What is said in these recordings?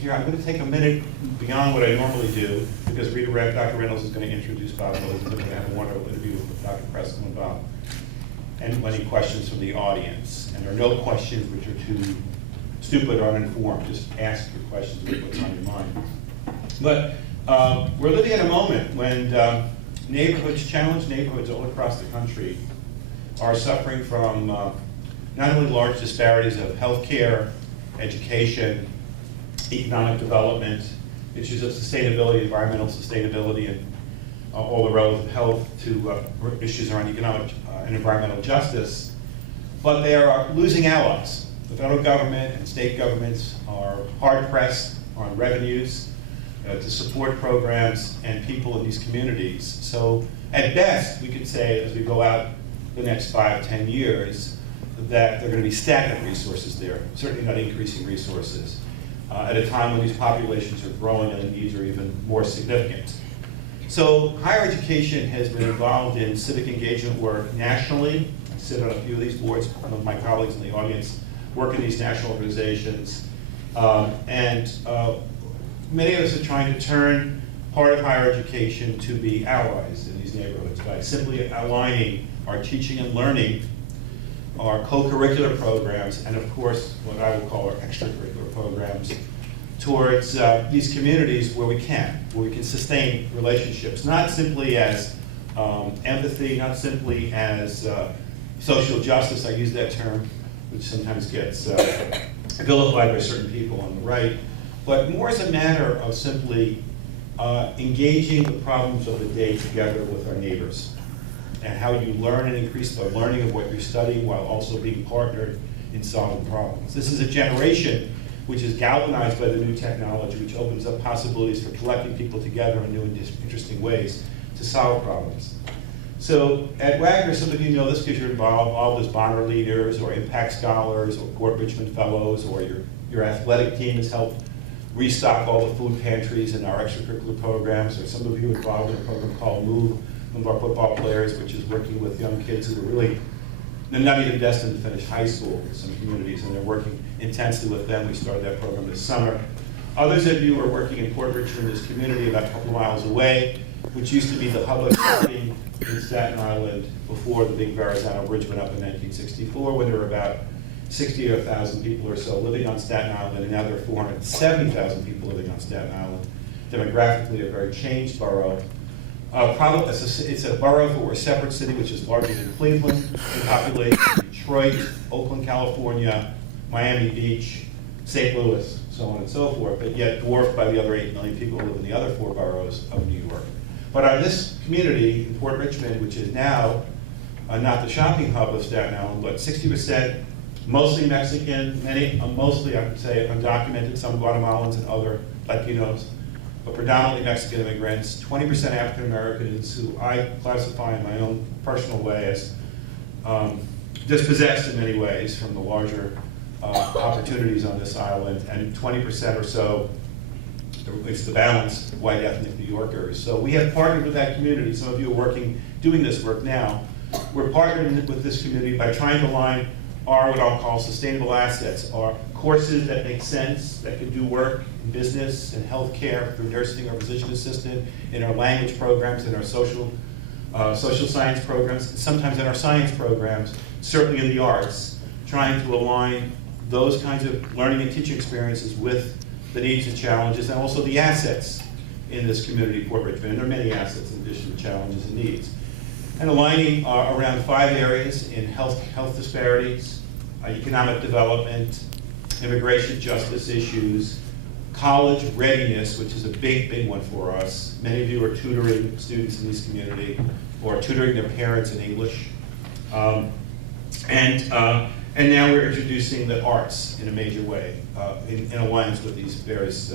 here. I'm going to take a minute beyond what I normally do, because Dr. Reynolds is going to introduce Bob Williams. We're going to have a wonderful interview with Dr. Preskill and Bob, and any questions from the audience. And there are no questions which are too stupid or uninformed. Just ask your questions with what's on your mind. But we're living at a moment when challenged neighborhoods all across the country are suffering from not only large disparities of healthcare, education, economic development, issues of sustainability, environmental sustainability, and all the relative health to issues around economic and environmental justice, but they are losing allies. The federal government and state governments are hard-pressed on revenues to support programs and people in these communities. So at best, we could say, as we go out the next 5, 10 years, that there are going to be stagnant resources there, certainly not increasing resources, at a time when these populations are growing and the needs are even more significant. So higher education has been involved in civic engagement work nationally. I sit on a few of these boards. One of my colleagues in the audience work in these national organizations. Many of us are trying to turn part of higher education to be allies in these neighborhoods by simply aligning our teaching and learning, our co-curricular programs, and of course, what I would call our extracurricular programs, towards these communities where we can sustain relationships, not simply as empathy, not simply as social justice. I use that term, which sometimes gets vilified by certain people on the right, but more as a matter of simply engaging the problems of the day together with our neighbors, and how you learn and increase the learning of what you're studying while also being partnered in solving problems. This is a generation which is galvanized by the new technology, which opens up possibilities for collecting people together in new and interesting ways to solve problems. So at Wagner, some of you know this because you're involved as Bonner leaders or impact scholars or Gort Richmond fellows, or your athletic team has helped restock all the food pantries in our extracurricular programs, or some of you involved in a program called MOVE, one of our football players, which is working with young kids who are really not even destined to finish high school in some communities, and they're working intensely with them. We started that program this summer. Others of you are working in Port Richmond, this community about a couple miles away, which used to be the hub of shopping in Staten Island before the big Verrazano Bridge went up in 1964, when there were about 60,000 people or so living on Staten Island, and now there are 470,000 people living on Staten Island. Demographically, a very changed borough. It's a borough for a separate city, which is larger than Cleveland in population, Detroit, Oakland, California, Miami Beach, St. Louis, so on and so forth, but yet dwarfed by the other 8 million people who live in the other 4 boroughs of New York. But on this community in Port Richmond, which is now not the shopping hub of Staten Island, but 60% mostly Mexican, mostly, I would say, undocumented, some Guatemalans and other Latinos, but predominantly Mexican immigrants, 20% African Americans, who I classify in my own personal way as dispossessed in many ways from the larger opportunities on this island, and 20% or so, it's the balance, white ethnic New Yorkers. So we have partnered with that community. Some of you are doing this work now. We're partnering with this community by trying to align our, what I'll call, sustainable assets, our courses that make sense, that can do work in business and healthcare through nursing or physician assistant, in our language programs, in our social science programs, sometimes in our science programs, certainly in the arts, trying to align those kinds of learning and teaching experiences with the needs and challenges, and also the assets in this community, Port Richmond. And there are many assets in addition to challenges and needs. And aligning around 5 areas in health disparities, economic development, immigration justice issues, college readiness, which is a big one for us. Many of you are tutoring students in this community or tutoring their parents in English. And now we're introducing the arts in a major way in alliance with these various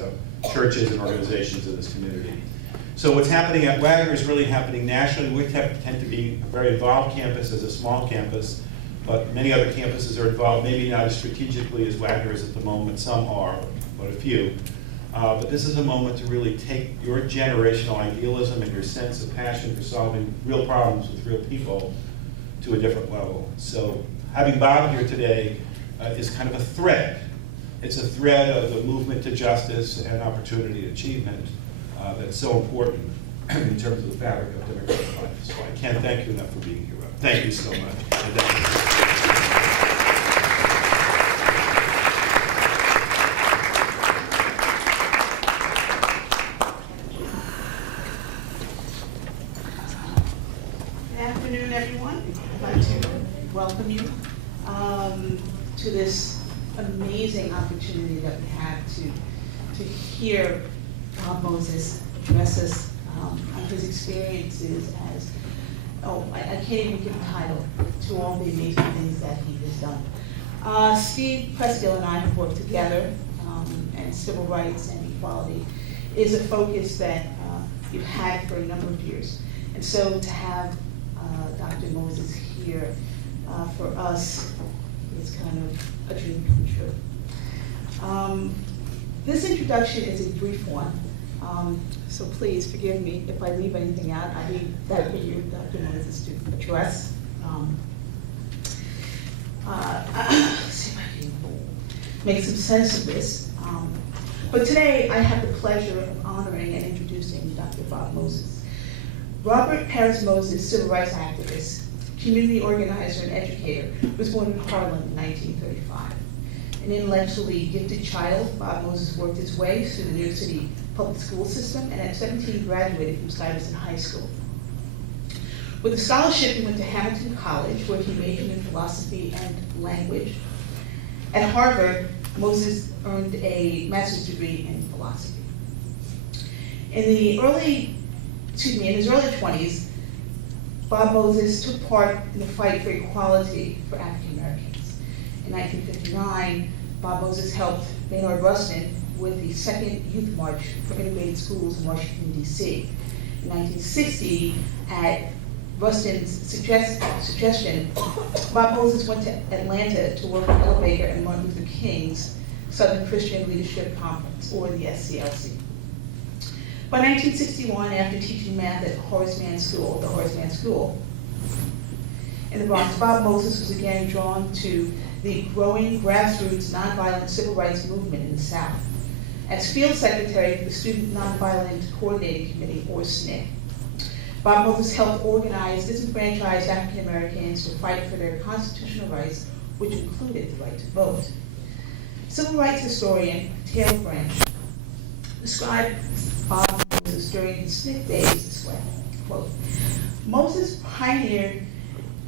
churches and organizations in this community. So what's happening at Wagner is really happening nationally. We tend to be a very involved campus as a small campus, but many other campuses are involved, maybe not as strategically as Wagner is at the moment. Some are, but a few. But this is a moment to really take your generational idealism and your sense of passion for solving real problems with real people to a different level. So having Bob here today is kind of a thread it's a thread of the movement to justice and opportunity achievement that's so important in terms of the fabric of democratic life. So I can't thank you enough for being here. Thank you so much. Good afternoon, everyone. I'd like to welcome you to this amazing opportunity that we have to hear Bob Moses address us on his experiences as, I can't even give a title to all the amazing things that he has done. Steve Preskill and I have worked together, and civil rights and equality is a focus that you've had for a number of years. And so to have Dr. Moses here for us is kind of a dream come true. This introduction is a brief one, so please forgive me if I leave anything out. I leave that for you, Dr. Moses, to address. See if I can make some sense of this. But today I have the pleasure of honoring and introducing Dr. Bob Moses. Robert Paris Moses, civil rights activist, community organizer and educator, was born in Harlem in 1935. An intellectually gifted child, Bob Moses worked his way through the New York City public school system and at 17 graduated from Stuyvesant High School. With a scholarship, he went to Hamilton College, where he majored in philosophy and language. At Harvard, Moses earned a master's degree in philosophy. In his early 20s, Bob Moses took part in the fight for equality for African Americans. In 1959, Bob Moses helped Maynard Rustin with the second Youth March for Integrated Schools in Washington, D.C. In 1960, at Rustin's suggestion, Bob Moses went to Atlanta to work with Ella Baker and Martin Luther King's Southern Christian Leadership Conference, or the SCLC. By 1961, after teaching math at the Horace Mann School in the Bronx, Bob Moses was again drawn to the growing grassroots nonviolent civil rights movement in the South. As field secretary for the Student Nonviolent Coordinating Committee, or SNCC, Bob Moses helped organize disenfranchised African Americans to fight for their constitutional rights, which included the right to vote. Civil rights historian Taylor Branch described Bob Moses during his SNCC days this way, quote, "Moses pioneered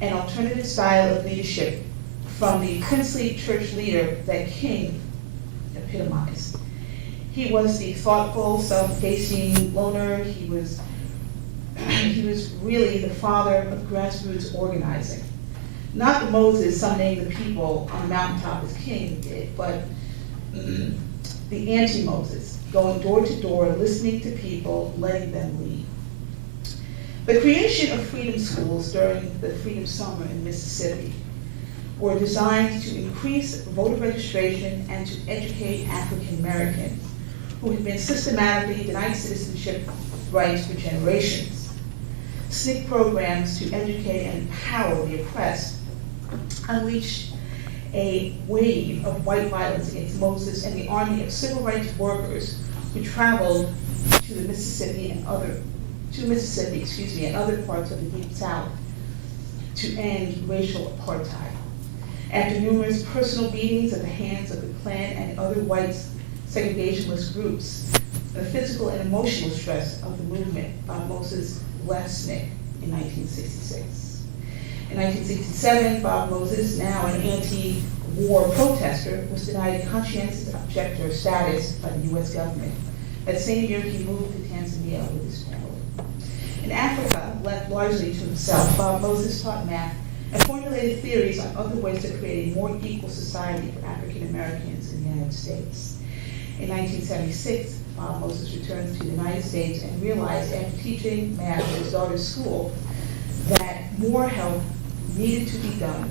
an alternative style of leadership from the princely church leader that King epitomized. He was the thoughtful, self-facing loner. He was really the father of grassroots organizing. Not the Moses summoning the people on the mountaintop as King did, but the anti-Moses, going door to door, listening to people, letting them lead. The creation of freedom schools during the Freedom Summer in Mississippi were designed to increase voter registration and to educate African Americans who had been systematically denied citizenship rights for generations. SNCC programs to educate and empower the oppressed unleashed a wave of white violence against Moses and the army of civil rights workers who traveled to Mississippi and other parts of the Deep South to end racial apartheid. After numerous personal beatings at the hands of the Klan and other white segregationist groups, the physical and emotional stress of the movement, Bob Moses left SNCC in 1966. In 1967, Bob Moses, now an anti-war protester, was denied a conscientious objector status by the U.S. government. That same year, he moved to Tanzania with his family. In Africa, left largely to himself, Bob Moses taught math and formulated theories on other ways to create a more equal society for African Americans in the United States. In 1976, Bob Moses returned to the United States and realized after teaching math at his daughter's school that more help needed to be done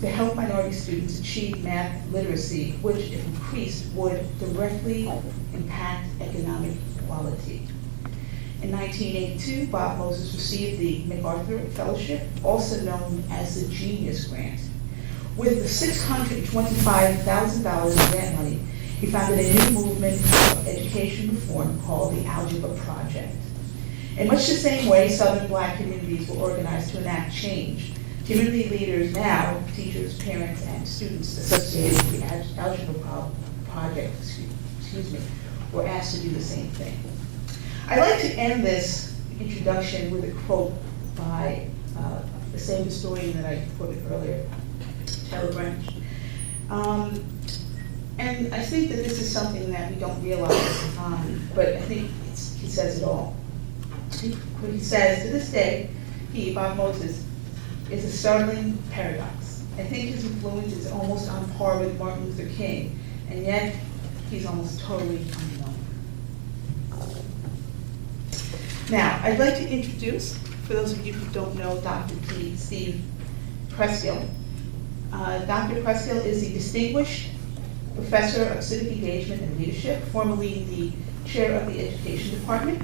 to help minority students achieve math literacy, which, if increased, would directly impact economic equality. In 1982, Bob Moses received the MacArthur Fellowship, also known as the Genius Grant, With the $625,000 grant money, he founded a new movement of education reform called the Algebra Project. In much the same way Southern Black communities were organized to enact change, community leaders now, teachers, parents, and students associated with the Algebra Project, were asked to do the same thing. I'd like to end this introduction with a quote by the same historian that I quoted earlier, Taylor Branch. And I think that this is something that we don't realize, but I think he says it all. What he says, to this day, he, Bob Moses, is a startling paradox. I think his influence is almost on par with Martin Luther King, and yet he's almost totally unknown. Now, I'd like to introduce, for those of you who don't know, Dr. Steve Preskill. Dr. Preskill is the Distinguished Professor of Civic Engagement and Leadership, formerly the Chair of the Education Department.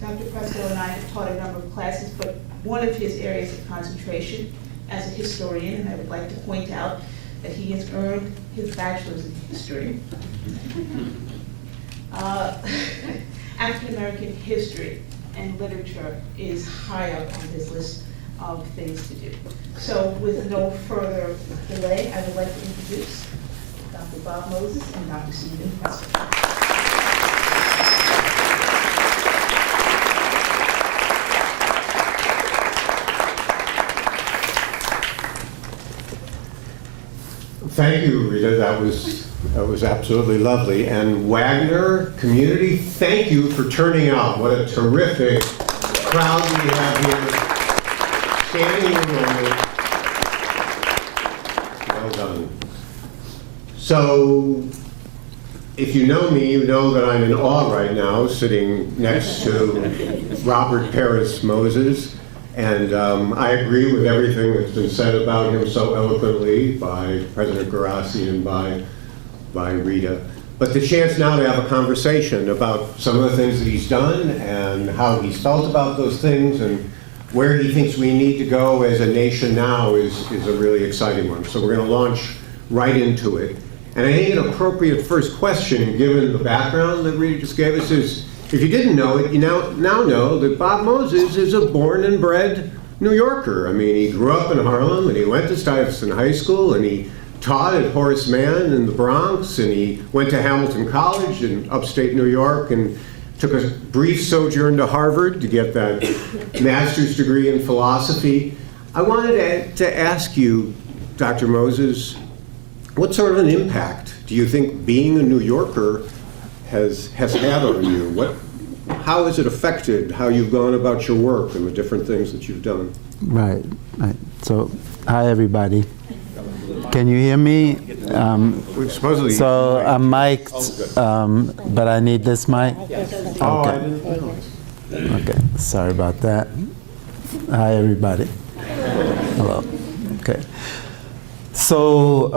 Dr. Preskill and I have taught a number of classes, but one of his areas of concentration as a historian, and I would like to point out that he has earned his bachelor's in history. African American history and literature is high up on his list of things to do. So with no further delay, I would like to introduce Dr. Bob Moses and Dr. Stephen Preskill. Thank you, Rita. That was absolutely lovely. And Wagner community, thank you for turning out. What a terrific crowd we have here. Standing room only. Well done. So, if you know me, you know that I'm in awe right now, sitting next to Robert Paris Moses. And I agree with everything that's been said about him so eloquently by President Garassi and by Rita. But the chance now to have a conversation about some of the things that he's done and how he's felt about those things and where he thinks we need to go as a nation now is a really exciting one. So we're going to launch right into it. And I think an appropriate first question, given the background that Rita just gave us, is if you didn't know it, you now know that Bob Moses is a born and bred New Yorker. I mean, he grew up in Harlem, and he went to Stuyvesant High School, and he taught at Horace Mann in the Bronx, and he went to Hamilton College in upstate New York, and took a brief sojourn to Harvard to get that master's degree in philosophy. I wanted to ask you, Dr. Moses, what sort of an impact do you think being a New Yorker has had on you? How has it affected how you've gone about your work and the different things that you've done? Right. So, hi everybody. Can you hear me? Supposedly. So I'm mic'd, but I need this mic. Oh, I Okay. didn't know. Okay. Sorry about that. Hi everybody. Hello. Okay. So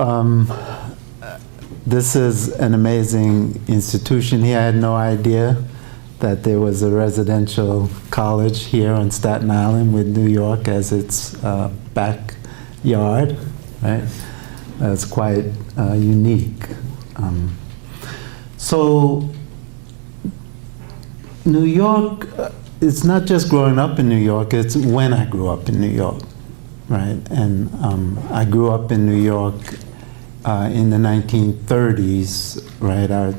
this is an amazing institution here. I had no idea that there was a residential college here on Staten Island with New York as its backyard, right? That's quite unique. So New York, it's not just growing up in New York, it's when I grew up in New York, right? And I grew up in New York in the 1930s, right? I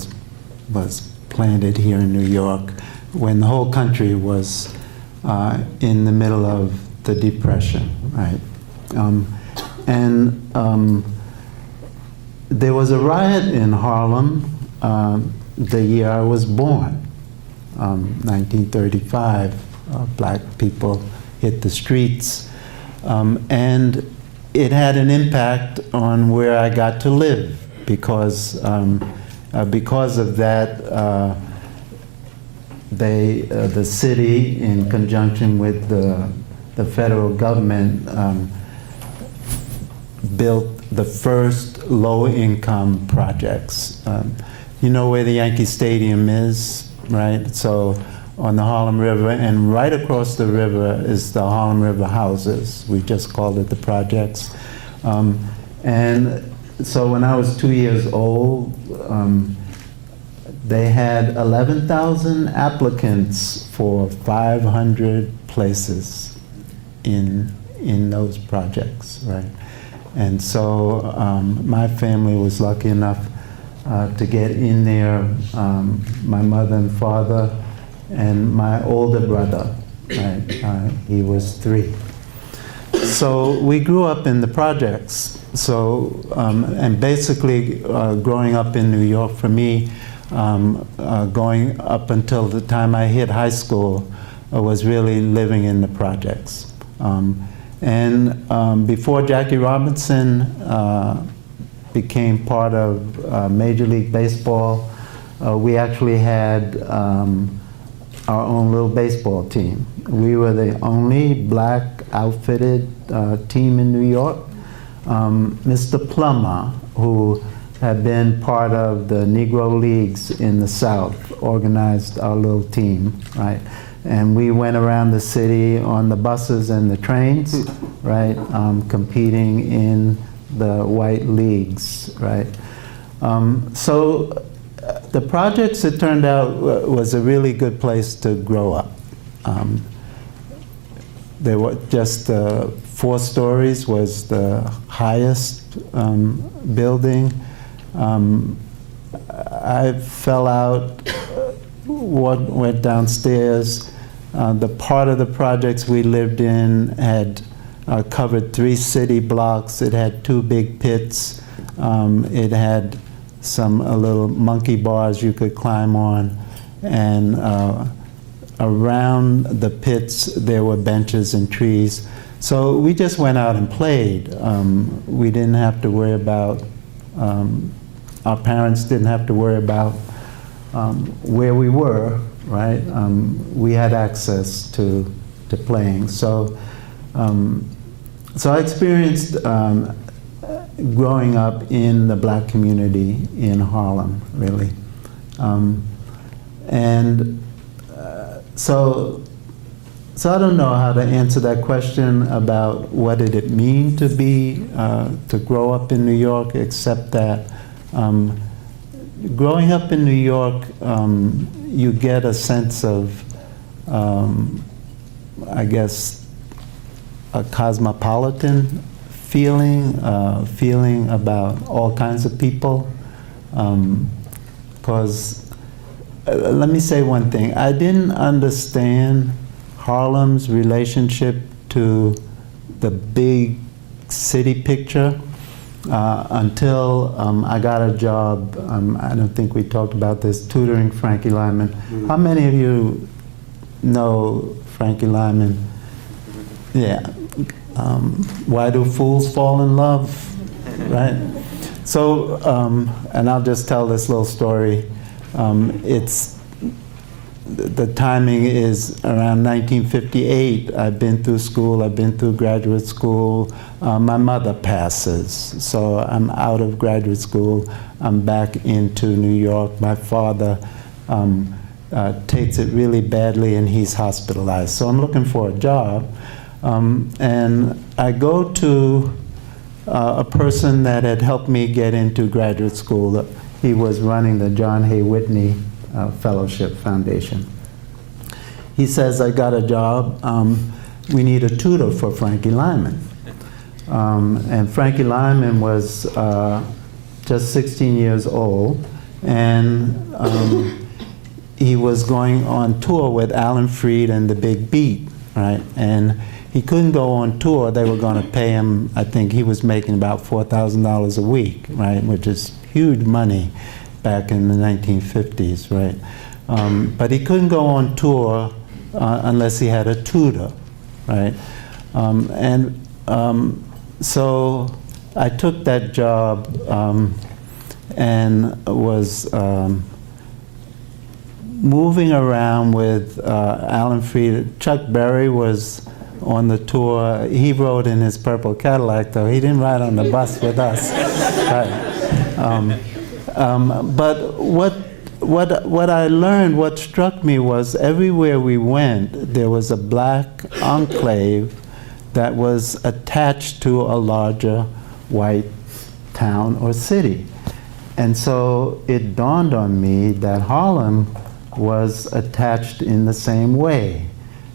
was planted here in New York when the whole country was in the middle of the Depression, right? There was a riot in Harlem the year I was born, 1935. Black people hit the streets, and it had an impact on where I got to live because of that, the city, in conjunction with the federal government, built the first low-income projects. You know where the Yankee Stadium is, right? So on the Harlem River, and right across the river is the Harlem River houses. We just called it the projects. And so when I was 2 years old, they had 11,000 applicants for 500 places in those projects, right? And so my family was lucky enough to get in there. My mother and father and my older brother, right? He was 3. So we grew up in the projects. So, and basically growing up in New York for me, going up until the time I hit high school, was really living in the projects. And before Jackie Robinson became part of Major League Baseball, we actually had our own little baseball team. We were the only black outfitted team in New York. Mr. Plummer, who had been part of the Negro Leagues in the South, organized our little team, right? And we went around the city on the buses and the trains, right, competing in the white leagues, right? So the projects, it turned out, was a really good place to grow up. There were just 4 stories was the highest building. I fell out, went downstairs. The part of the projects we lived in had covered 3 city blocks. It had 2 big pits. It had some little monkey bars you could climb on, and around the pits there were benches and trees. So we just went out and played. We didn't have to worry about, our parents didn't have to worry about where we were, right? We had access to playing. So, so I experienced growing up in the black community in Harlem, really. So I don't know how to answer that question about what did it mean to be, to grow up in New York, except that growing up in New York, you get a sense of, I guess, a cosmopolitan feeling, feeling about all kinds of people. Because, let me say one thing, I didn't understand Harlem's relationship to the big city picture until I got a job, I don't think we talked about this, tutoring Frankie Lyman. Mm-hmm. How many of you know Frankie Lyman? Yeah. Why do fools fall in love, right? So, and I'll just tell this little story. The timing is around 1958. I've been through school, I've been through graduate school. My mother passes, so I'm out of graduate school. I'm back into New York. My father takes it really badly and he's hospitalized. So I'm looking for a job. And I go to a person that had helped me get into graduate school. He was running the John Hay Whitney Fellowship Foundation. He says, I got a job. We need a tutor for Frankie Lyman. And Frankie Lyman was just 16 years old, and he was going on tour with Alan Freed and the Big Beat, right? And he couldn't go on tour. They were going to pay him, I think he was making about $4,000 a week, right? Which is huge money back in the 1950s, right? But he couldn't go on tour unless he had a tutor, right? So I took that job and was moving around with Alan Freed. Chuck Berry was on the tour. He rode in his purple Cadillac, though. He didn't ride on the bus with us. Right. But what what I learned, what struck me was everywhere we went, there was a black enclave that was attached to a larger white town or city. And so it dawned on me that Harlem was attached in the same way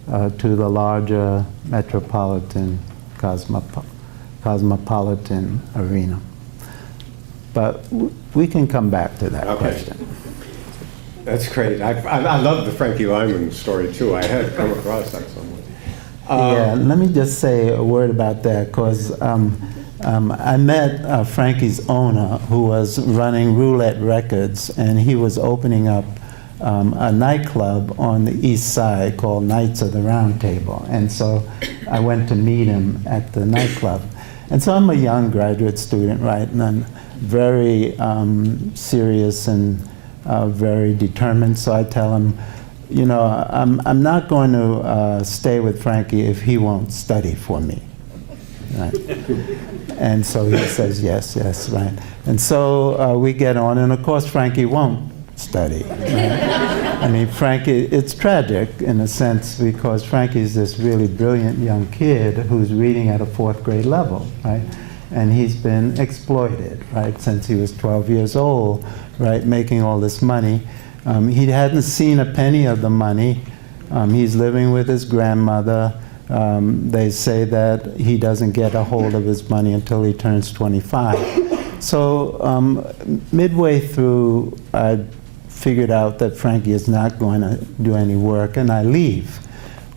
to the larger metropolitan cosmopolitan arena. But we can come back to that question. That's great. I love the Frankie Lyman story too. I had come across that somewhere. Yeah, let me just say a word about that, because I met Frankie's owner, who was running Roulette Records, and he was opening up a nightclub on the east side called Knights of the Round Table. And so I went to meet him at the nightclub. And so I'm a young graduate student, right, and I'm very serious and very determined. So I tell him, you know, I'm not going to stay with Frankie if he won't study for me. Right. And so he says, yes, yes, right. And so we get on, and of course Frankie won't study. Right? I mean, Frankie, it's tragic in a sense, because Frankie's this really brilliant young kid who's reading at a 4th grade level, right? And he's been exploited, right, since he was 12 years old, right, making all this money. He hadn't seen a penny of the money. He's living with his grandmother. They say that he doesn't get a hold of his money until he turns 25. So midway through, I figured out that Frankie is not going to do any work, and I leave.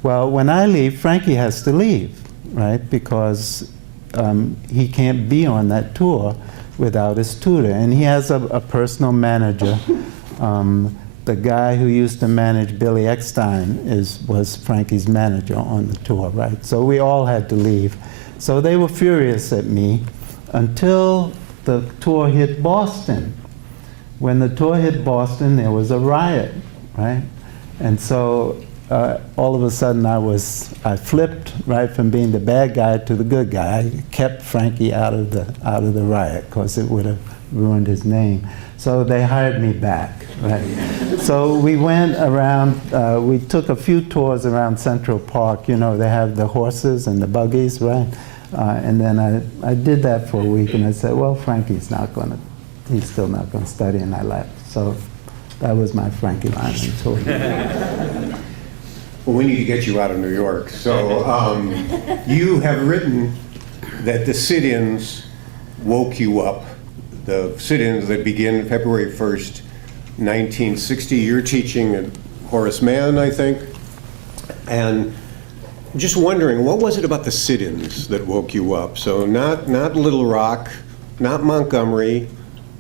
Well, when I leave, Frankie has to leave, right, because he can't be on that tour without his tutor. And he has a personal manager. The guy who used to manage Billy Eckstein was Frankie's manager on the tour, right? So we all had to leave. So they were furious at me until the tour hit Boston. When the tour hit Boston, there was a riot, right? And so all of a sudden I flipped right from being the bad guy to the good guy. I kept Frankie out of the riot, because it would have ruined his name. So they hired me back, right? So we went around, we took a few tours around Central Park. You know, they have the horses and the buggies, right? And then I did that for a week, and I said, well, Frankie's still not gonna study, and I left. So that was my Frankie Lyman tour. Well, we need to get you out of New York. So you have written that the sit-ins woke you up. The sit-ins that begin February 1st, 1960. You're teaching at Horace Mann, I think. And just wondering, what was it about the sit-ins that woke you up? So not Little Rock, not Montgomery,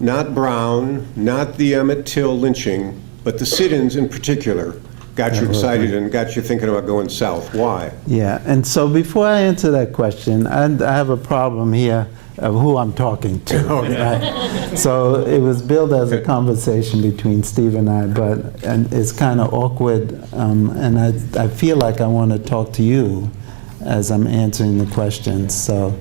not Brown, not the Emmett Till lynching, but the sit-ins in particular got you excited and got you thinking about going south. Why? Yeah, and so before I answer that question, I have a problem here of who I'm talking to. Right? So it was billed as a conversation between Steve and I, and it's kind of awkward, and I feel like I want to talk to you as I'm answering the questions. So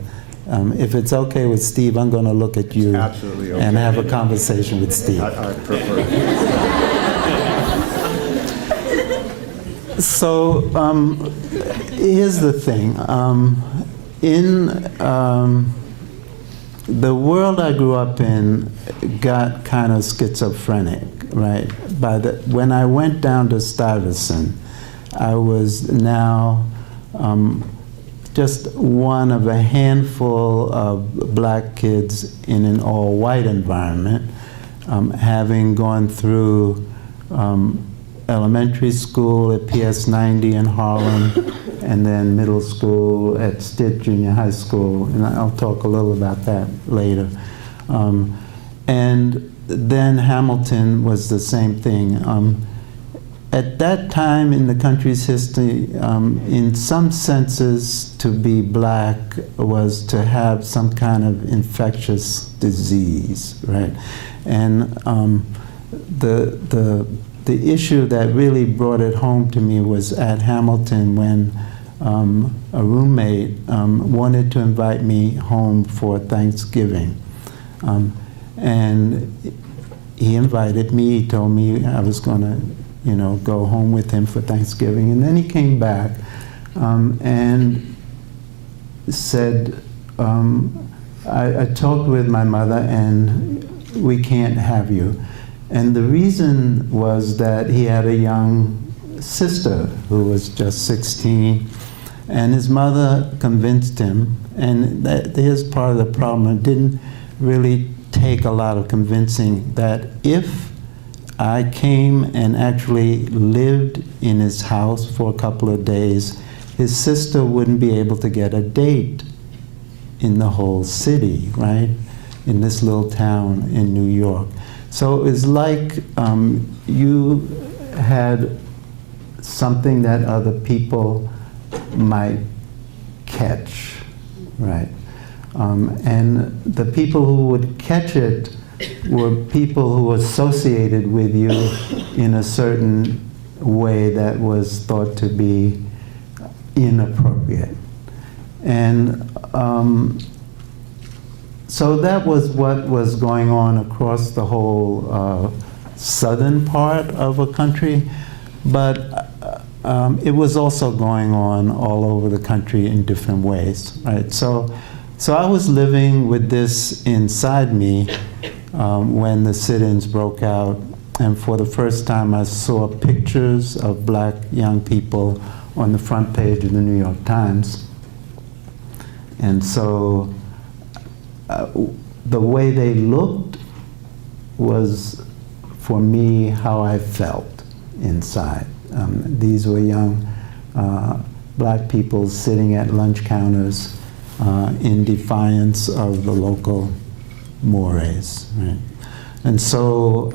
if it's okay with Steve, I'm going to look at you. Absolutely okay. And have a conversation with Steve. I prefer. So here's the thing. The world I grew up in got kind of schizophrenic, right? When I went down to Stuyvesant, I was now just one of a handful of black kids in an all-white environment, having gone through elementary school at PS 90 in Harlem, and then middle school at Stitt Junior High School, and I'll talk a little about that later. And then Hamilton was the same thing. At that time in the country's history, in some senses, to be black was to have some kind of infectious disease, right? And the issue that really brought it home to me was at Hamilton when a roommate wanted to invite me home for Thanksgiving. And he invited me. He told me I was going to, go home with him for Thanksgiving. And then he came back and said, I talked with my mother and we can't have you. And the reason was that he had a young sister who was just 16, and his mother convinced him, and here's part of the problem. It didn't really take a lot of convincing, that if I came and actually lived in his house for a couple of days, his sister wouldn't be able to get a date in the whole city, right? In this little town in New York. So it's like you had something that other people might catch, right? And the people who would catch it were people who associated with you in a certain way that was thought to be inappropriate. And so that was what was going on across the whole southern part of a country, but it was also going on all over the country in different ways, right? So I was living with this inside me when the sit-ins broke out, and for the first time I saw pictures of black young people on the front page of the New York Times. And so the way they looked was, for me, how I felt inside. These were young black people sitting at lunch counters in defiance of the local mores, right? And so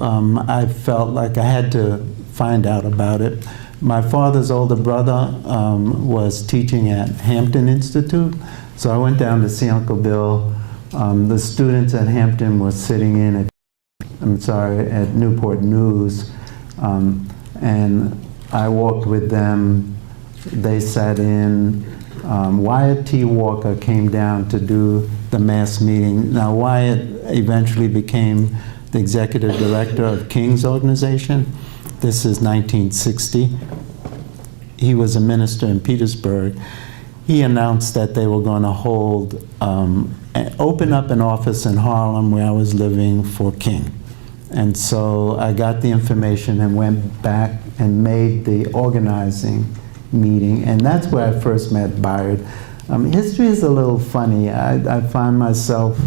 I felt like I had to find out about it. My father's older brother was teaching at Hampton Institute, so I went down to see Uncle Bill. The students at Hampton were sitting in at Newport News, and I walked with them. They sat in. Wyatt T. Walker came down to do the mass meeting. Now, Wyatt eventually became the executive director of King's organization. This is 1960. He was a minister in Petersburg. He announced that they were going to open up an office in Harlem where I was living for King. And so I got the information and went back and made the organizing meeting, and that's where I first met Byard. History is a little funny. I find myself,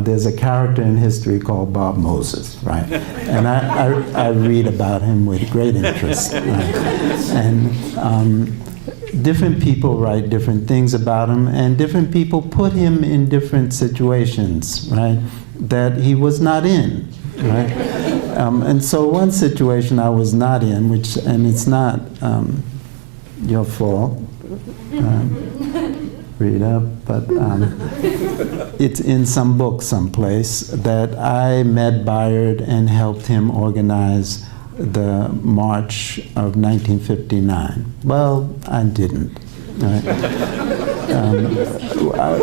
there's a character in history called Bob Moses, right? And I read about him with great interest. Right? And different people write different things about him, and different people put him in different situations, right, that he was not in, right? And so one situation I was not in, and it's not your fault, Rita, but it's in some book someplace, that I met Byard and helped him organize the March of 1959. Well, I didn't. Right?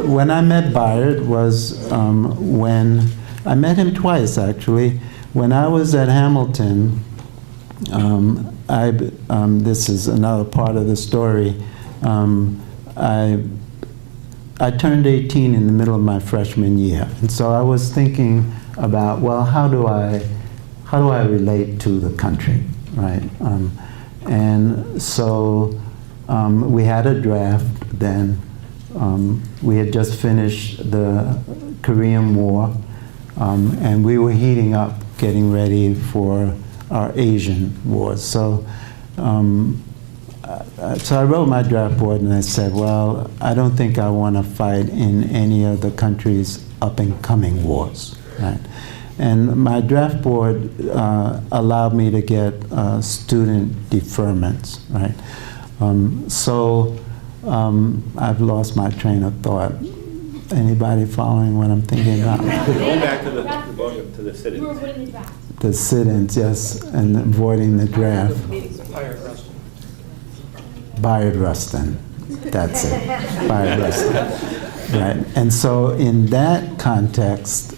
When I met Byard was when, I met him twice actually. When I was at Hamilton, this is another part of the story, I turned 18 in the middle of my freshman year. And so I was thinking about, well, how do I relate to the country, right? And so we had a draft then. We had just finished the Korean War, and we were heating up, getting ready for our Asian wars. So I wrote my draft board and I said, well, I don't think I want to fight in any of the country's up-and-coming wars, right? And my draft board allowed me to get student deferments, right? I've lost my train of thought. Anybody following what I'm thinking about? Going back to the sit-ins. You were avoiding the draft. The sit-ins, yes, and avoiding the draft. Byard Rustin, that's it, Byard Rustin, right? And so in that context,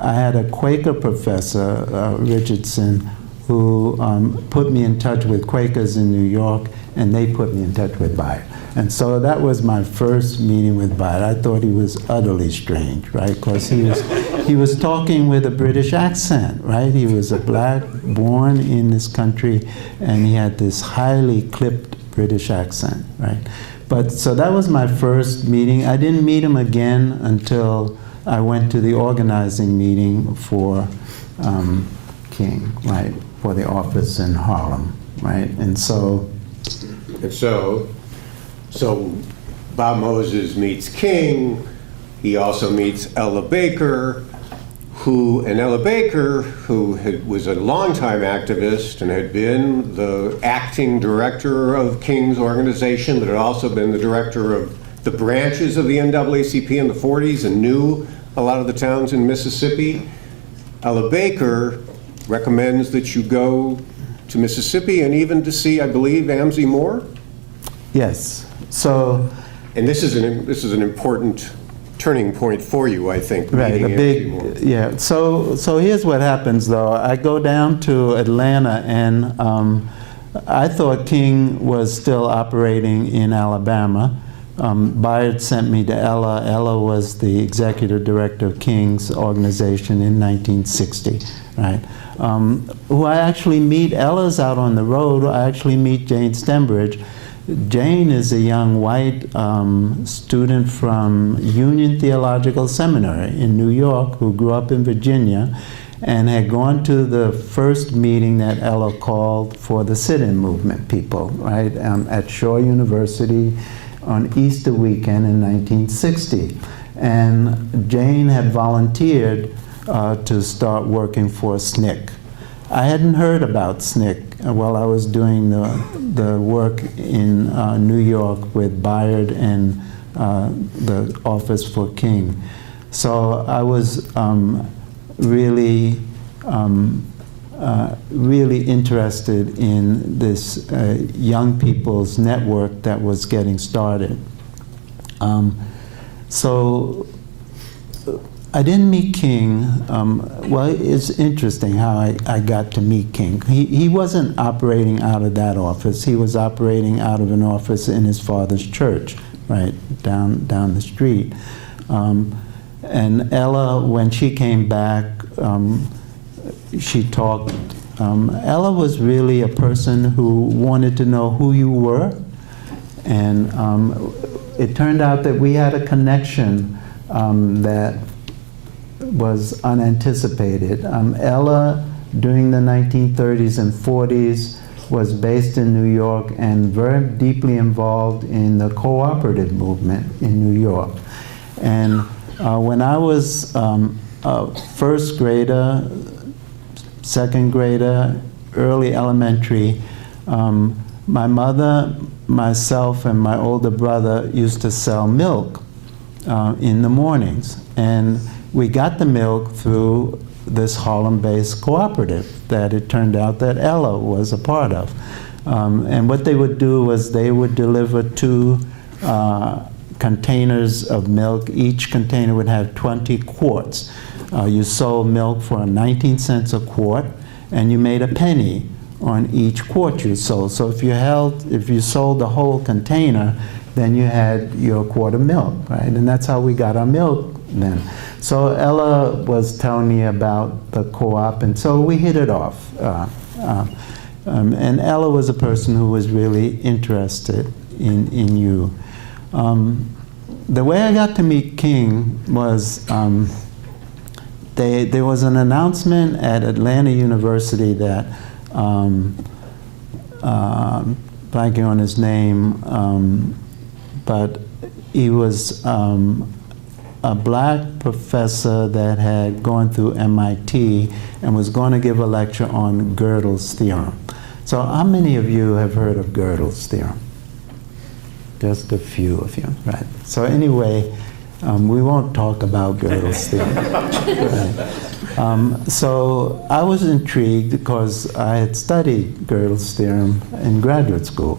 I had a Quaker professor, Richardson, who put me in touch with Quakers in New York, and they put me in touch with Bayard. And so that was my first meeting with Bayard. I thought he was utterly strange, right? Because he was talking with a British accent, right? He was a black, born in this country, and he had this highly clipped British accent, right? But so that was my first meeting. I didn't meet him again until I went to the organizing meeting for King, right? For the office in Harlem, right? And so Bob Moses meets King. He also meets Ella Baker, who was a longtime activist and had been the acting director of King's organization, but had also been the director of the branches of the NAACP in the 40s and knew a lot of the towns in Mississippi. Ella Baker recommends that you go to Mississippi and even to see, I believe, Amzie Moore. yes, so And this is an important turning point for you, I think. right, a meeting big, Amzie Moore. yeah. So here's what happens, though. I go down to Atlanta, and I thought King was still operating in Alabama. Bayard sent me to Ella. Ella was the executive director of King's organization in 1960, right? Who I actually meet, Ella's out on the road. I actually meet Jane Stembridge. Jane is a young white student from Union Theological Seminary in New York who grew up in Virginia and had gone to the first meeting that Ella called for the sit-in movement people, right, at Shaw University on Easter weekend in 1960. And Jane had volunteered to start working for SNCC. I hadn't heard about SNCC while I was doing the work in New York with Bayard and the Office for King. So I was really interested in this young people's network that was getting started. So I didn't meet King. Well, it's interesting how I got to meet King. He wasn't operating out of that office. He was operating out of an office in his father's church, right, down the street. And Ella, when she came back, she talked. Ella was really a person who wanted to know who you were. And it turned out that we had a connection that was unanticipated. Ella, during the 1930s and 40s, was based in New York and very deeply involved in the cooperative movement in New York. And when I was a first grader, second grader, early elementary, my mother, myself, and my older brother used to sell milk in the mornings. And we got the milk through this Harlem-based cooperative that it turned out that Ella was a part of. And what they would do was they would deliver 2 containers of milk. Each container would have 20 quarts. You sold milk for 19 cents a quart, and you made a penny on each quart you sold. So if you sold the whole container, then you had your quart of milk, right? And that's how we got our milk then. So Ella was telling me about the co-op, and so we hit it off. And Ella was a person who was really interested in you. The way I got to meet King was there was an announcement at Atlanta University that, blanking on his name, but he was a black professor that had gone through MIT and was going to give a lecture on Gödel's theorem. So how many of you have heard of Gödel's theorem? Just a few of you, right? So anyway, we won't talk about Gödel's theorem. Right. So I was intrigued because I had studied Gödel's theorem in graduate school.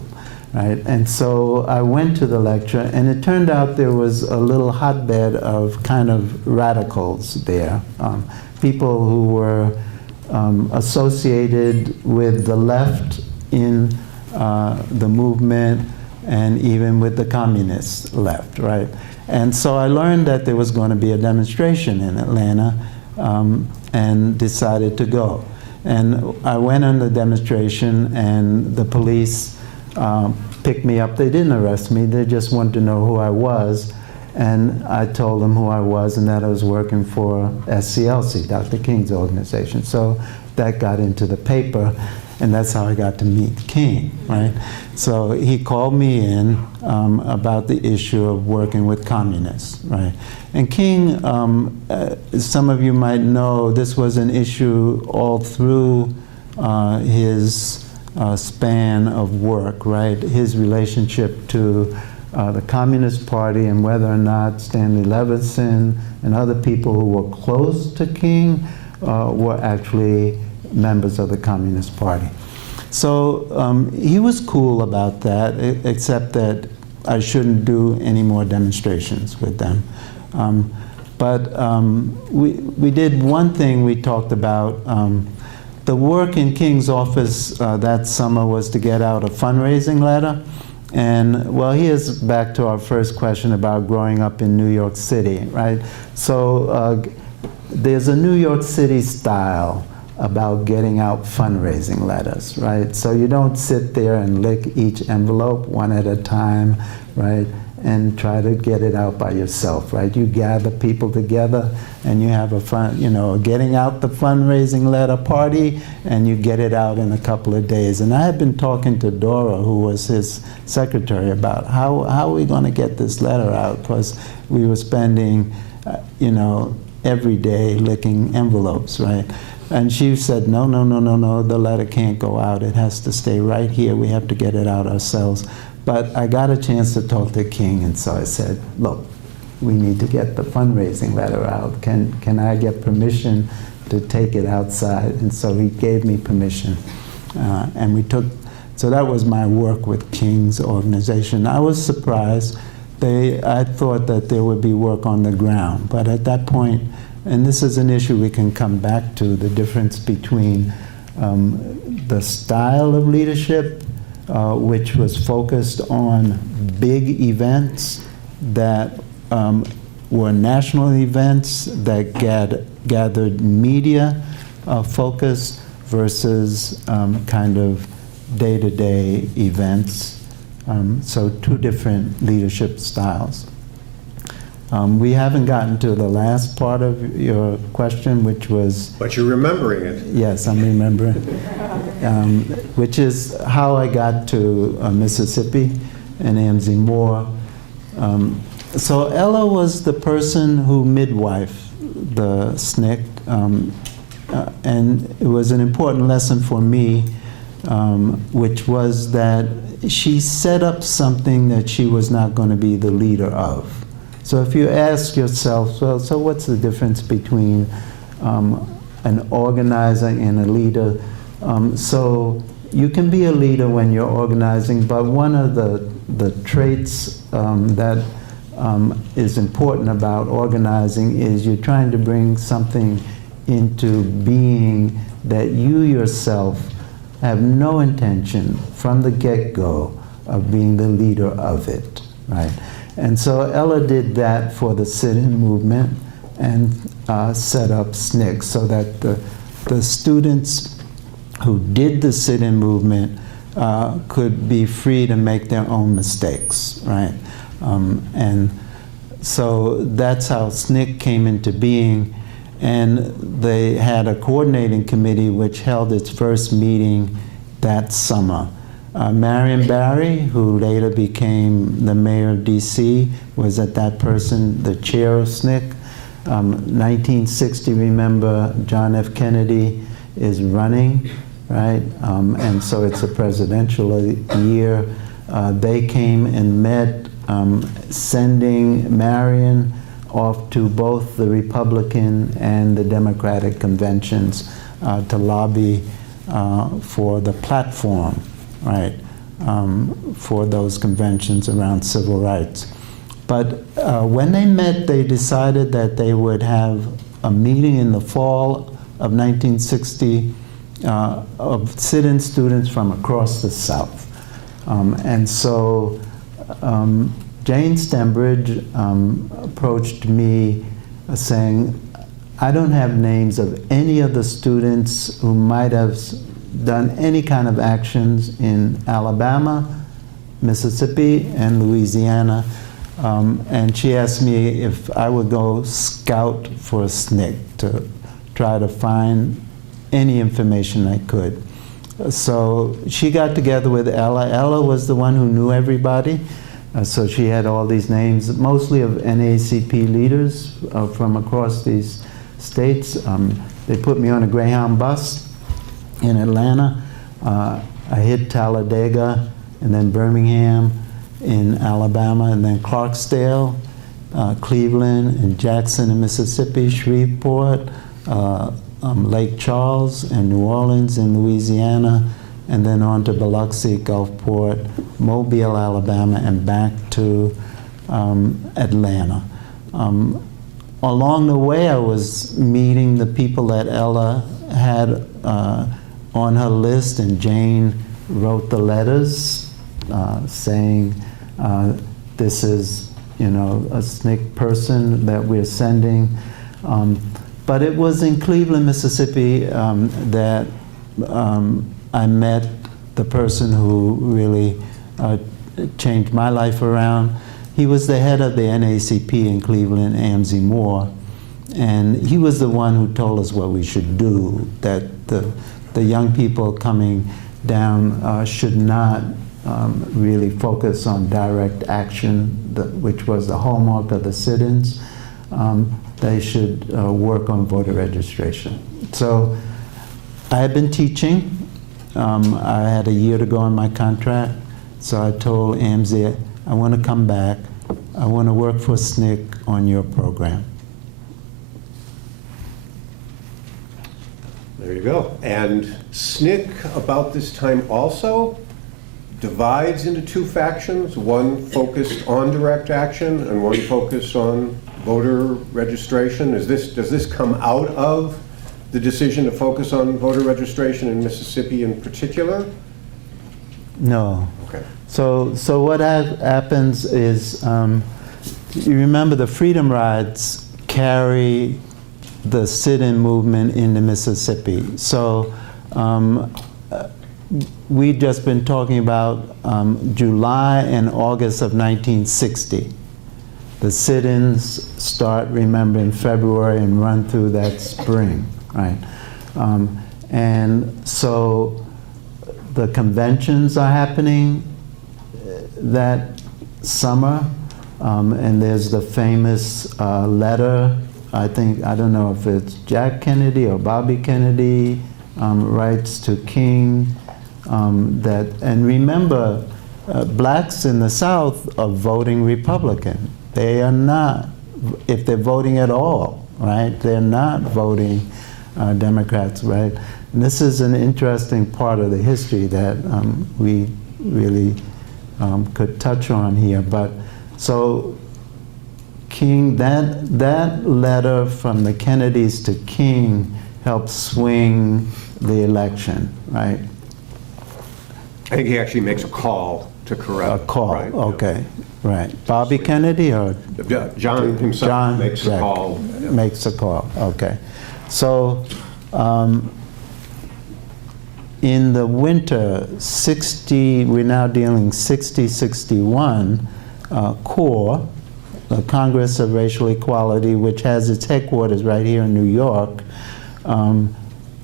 Right? And so I went to the lecture, and it turned out there was a little hotbed of kind of radicals there, people who were associated with the left in the movement and even with the communist left, right? And so I learned that there was going to be a demonstration in Atlanta and decided to go. And I went on the demonstration, and the police picked me up. They didn't arrest me, they just wanted to know who I was. And I told them who I was and that I was working for SCLC, Dr. King's organization. So that got into the paper, and that's how I got to meet King, right? So he called me in about the issue of working with communists, right? And King, some of you might know, this was an issue all through his span of work, right? His relationship to the Communist Party and whether or not Stanley Levinson and other people who were close to King were actually members of the Communist Party. So he was cool about that, except that I shouldn't do any more demonstrations with them. We did one thing we talked about. The work in King's office that summer was to get out a fundraising letter. And well, here's back to our first question about growing up in New York City, right? So there's a New York City style about getting out fundraising letters, right? So you don't sit there and lick each envelope one at a time, right? And try to get it out by yourself, right? You gather people together and you have a fun, you know, getting out the fundraising letter party, and you get it out in a couple of days. And I had been talking to Dora, who was his secretary, about how are we going to get this letter out, because we were spending, you know, every day licking envelopes, right? And she said, no, the letter can't go out. It has to stay right here. We have to get it out ourselves. But I got a chance to talk to King, and so I said, look, we need to get the fundraising letter out. Can I get permission to take it outside? And so he gave me permission. And we took, so that was my work with King's organization. I was surprised. I thought that there would be work on the ground. But at that point, and this is an issue we can come back to, the difference between the style of leadership, which was focused on big events that were national events that gathered media focus versus kind of day-to-day events. So two different leadership styles. We haven't gotten to the last part of your question, which was... But you're remembering it. Yes, I'm remembering. Which is how I got to Mississippi and AMZ Moore. So Ella was the person who midwifed the SNCC, and it was an important lesson for me, which was that she set up something that she was not going to be the leader of. So if you ask yourself, well, so what's the difference between an organizer and a leader? So you can be a leader when you're organizing, but one of the traits that is important about organizing is you're trying to bring something into being that you yourself have no intention from the get-go of being the leader of it, right? And so Ella did that for the sit-in movement and set up SNCC so that the students who did the sit-in movement could be free to make their own mistakes, right? And so that's how SNCC came into being. And they had a coordinating committee which held its first meeting that summer. Marion Barry, who later became the mayor of DC, was at that person the chair of SNCC. 1960, remember, John F. Kennedy is running, right? And so it's a presidential year. They came and met, sending Marion off to both the Republican and the Democratic conventions to lobby for the platform, right, for those conventions around civil rights. But when they met, they decided that they would have a meeting in the fall of 1960 of sit-in students from across the South. And so Jane Stembridge approached me saying, I don't have names of any of the students who might have done any kind of actions in Alabama, Mississippi, and Louisiana. And she asked me if I would go scout for a SNCC to try to find any information I could. So she got together with Ella. Ella was the one who knew everybody. So she had all these names, mostly of NAACP leaders from across these states. They put me on a Greyhound bus in Atlanta. I hit Talladega, and then Birmingham in Alabama, and then Clarksdale, Cleveland, and Jackson in Mississippi, Shreveport, Lake Charles, and New Orleans in Louisiana, and then on to Biloxi, Gulfport, Mobile, Alabama, and back to Atlanta. Along the way, I was meeting the people that Ella had on her list, and Jane wrote the letters saying, this is, you know, a SNCC person that we're sending. But it was in Cleveland, Mississippi that I met the person who really changed my life around. He was the head of the NAACP in Cleveland, Amzie Moore, and he was the one who told us what we should do, that the young people coming down should not really focus on direct action, which was the hallmark of the sit-ins. They should work on voter registration. So I had been teaching. I had a year to go on my contract, so I told Amzie, I want to come back. I want to work for SNCC on your program. There you go. And SNCC, about this time also, divides into two factions, one focused on direct action and one focused on voter registration. Does this come out of the decision to focus on voter registration in Mississippi in particular? No. Okay. So what happens is, you remember the Freedom Rides carry the sit-in movement into Mississippi. So we've just been talking about July and August of 1960. The sit-ins start, remember, in February and run through that spring, right? And so the conventions are happening that summer, and there's the famous letter, I don't know if it's Jack Kennedy or Bobby Kennedy, writes to King, and remember, blacks in the South are voting Republican. They are not, if they're voting at all, right? They're not voting Democrats, right? And this is an interesting part of the history that we really could touch on here. But so King, that letter from the Kennedys to King helped swing the election, right? I think he actually makes a call to correct. A call, right? okay, right. Bobby Kennedy or? John himself makes a call. Makes a call, okay. So in the winter, we're now dealing 60-61, CORE, the Congress of Racial Equality, which has its headquarters right here in New York,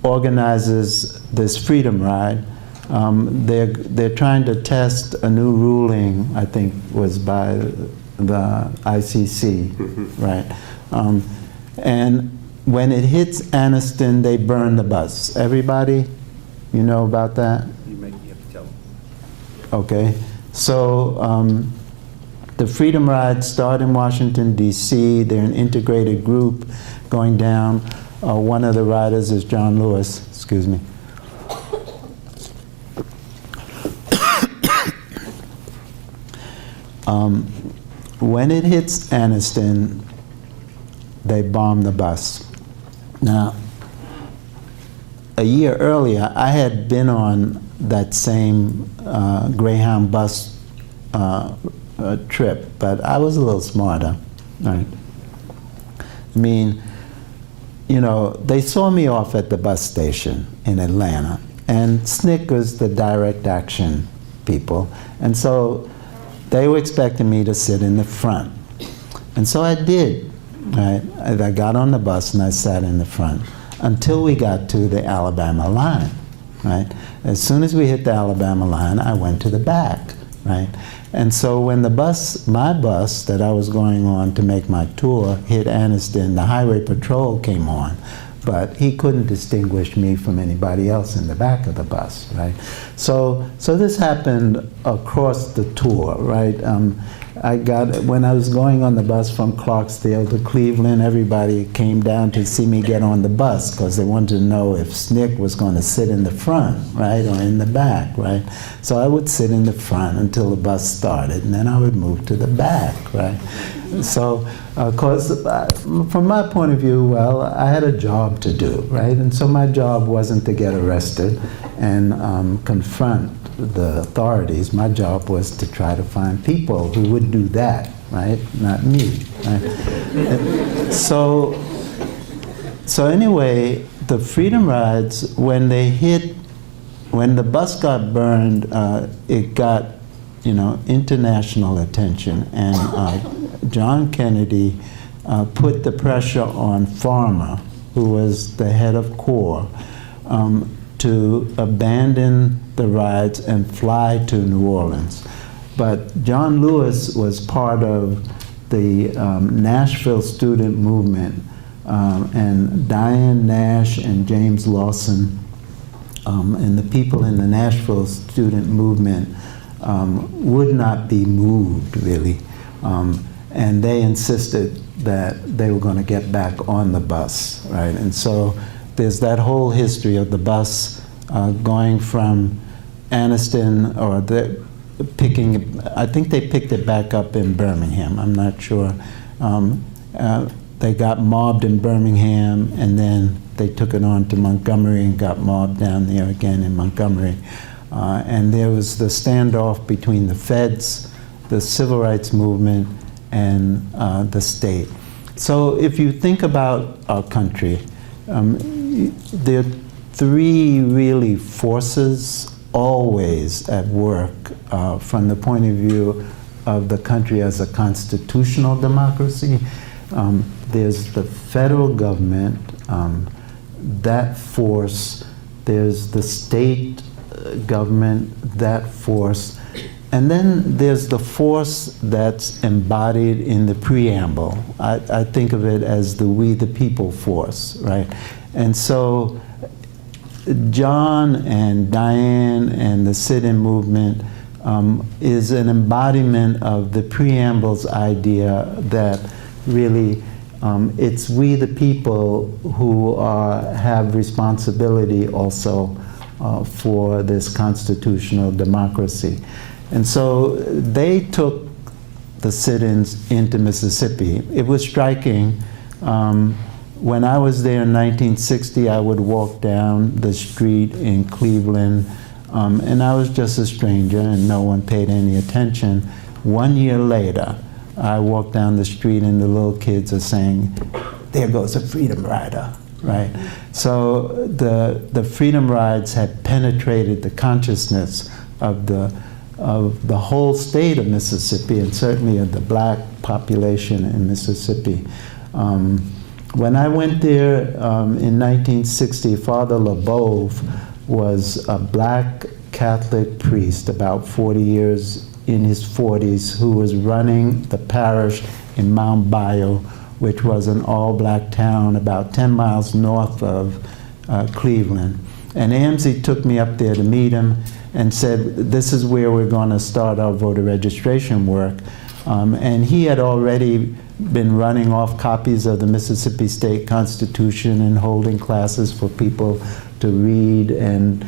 organizes this Freedom Ride. They're trying to test a new ruling, I think was by the ICC, right? And when it hits Anniston, they burn the bus. Everybody, you know about that? You have to tell them. Okay, so the Freedom Rides start in Washington, D.C. They're an integrated group going down. One of the riders is John Lewis, excuse me. When it hits Anniston, they bomb the bus. Now, a year earlier, I had been on that same Greyhound bus trip, but I was a little smarter, right? I mean, you know, they saw me off at the bus station in Atlanta, and SNCC was the direct action people, and so they were expecting me to sit in the front. And so I did, right? I got on the bus and I sat in the front until we got to the Alabama line, right? As soon as we hit the Alabama line, I went to the back, right? And so when the bus, my bus that I was going on to make my tour hit Anniston, the highway patrol came on, but he couldn't distinguish me from anybody else in the back of the bus, right? So this happened across the tour, right? When I was going on the bus from Clarksdale to Cleveland, everybody came down to see me get on the bus because they wanted to know if SNCC was going to sit in the front, right, or in the back, right? So I would sit in the front until the bus started, and then I would move to the back, right? So, of course, from my point of view, well, I had a job to do, right? And so my job wasn't to get arrested and confront the authorities. My job was to try to find people who would do that, right? Not me, right? So anyway, the Freedom Rides, when the bus got burned, it got, you know, international attention, and John Kennedy put the pressure on Farmer, who was the head of CORE, to abandon the rides and fly to New Orleans. But John Lewis was part of the Nashville student movement, and Diane Nash and James Lawson and the people in the Nashville student movement would not be moved, really. And they insisted that they were going to get back on the bus, right? And so there's that whole history of the bus going from Anniston, or I think they picked it back up in Birmingham, I'm not sure. They got mobbed in Birmingham, and then they took it on to Montgomery and got mobbed down there again in Montgomery. And there was the standoff between the feds, the civil rights movement, and the state. So if you think about our country, there are three really forces always at work from the point of view of the country as a constitutional democracy. There's the federal government, that force. There's the state government, that force. And then there's the force that's embodied in the preamble. I think of it as the we the people force, right? And so John and Diane and the sit-in movement is an embodiment of the preamble's idea that really it's we the people who have responsibility also for this constitutional democracy. And so they took the sit-ins into Mississippi. It was striking. When I was there in 1960, I would walk down the street in Cleveland, and I was just a stranger and no one paid any attention. 1 year later, I walked down the street and the little kids are saying, "There goes a Freedom Rider," right? So the Freedom Rides had penetrated the consciousness of the whole state of Mississippi, and certainly of the black population in Mississippi. When I went there in 1960, Father LeBove was a black Catholic priest, about 40 years in his 40s, who was running the parish in Mount Bio, which was an all-black town about 10 miles north of Cleveland. And AMC took me up there to meet him and said, "This is where we're going to start our voter registration work." And he had already been running off copies of the Mississippi State Constitution and holding classes for people to read and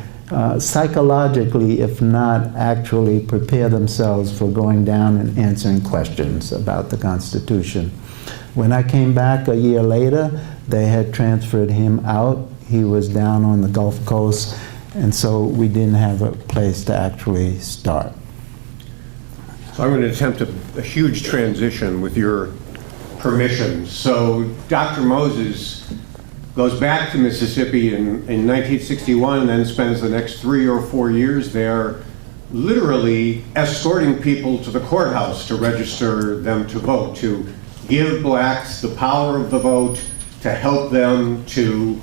psychologically, if not actually, prepare themselves for going down and answering questions about the Constitution. When I came back a year later, They had transferred him out. He was down on the Gulf Coast, and so we didn't have a place to actually start. So I'm going to attempt a huge transition with your permission. So Dr. Moses goes back to Mississippi in 1961 and then spends the next 3 or 4 years there literally escorting people to the courthouse to register them to vote, to give blacks the power of the vote, to help them to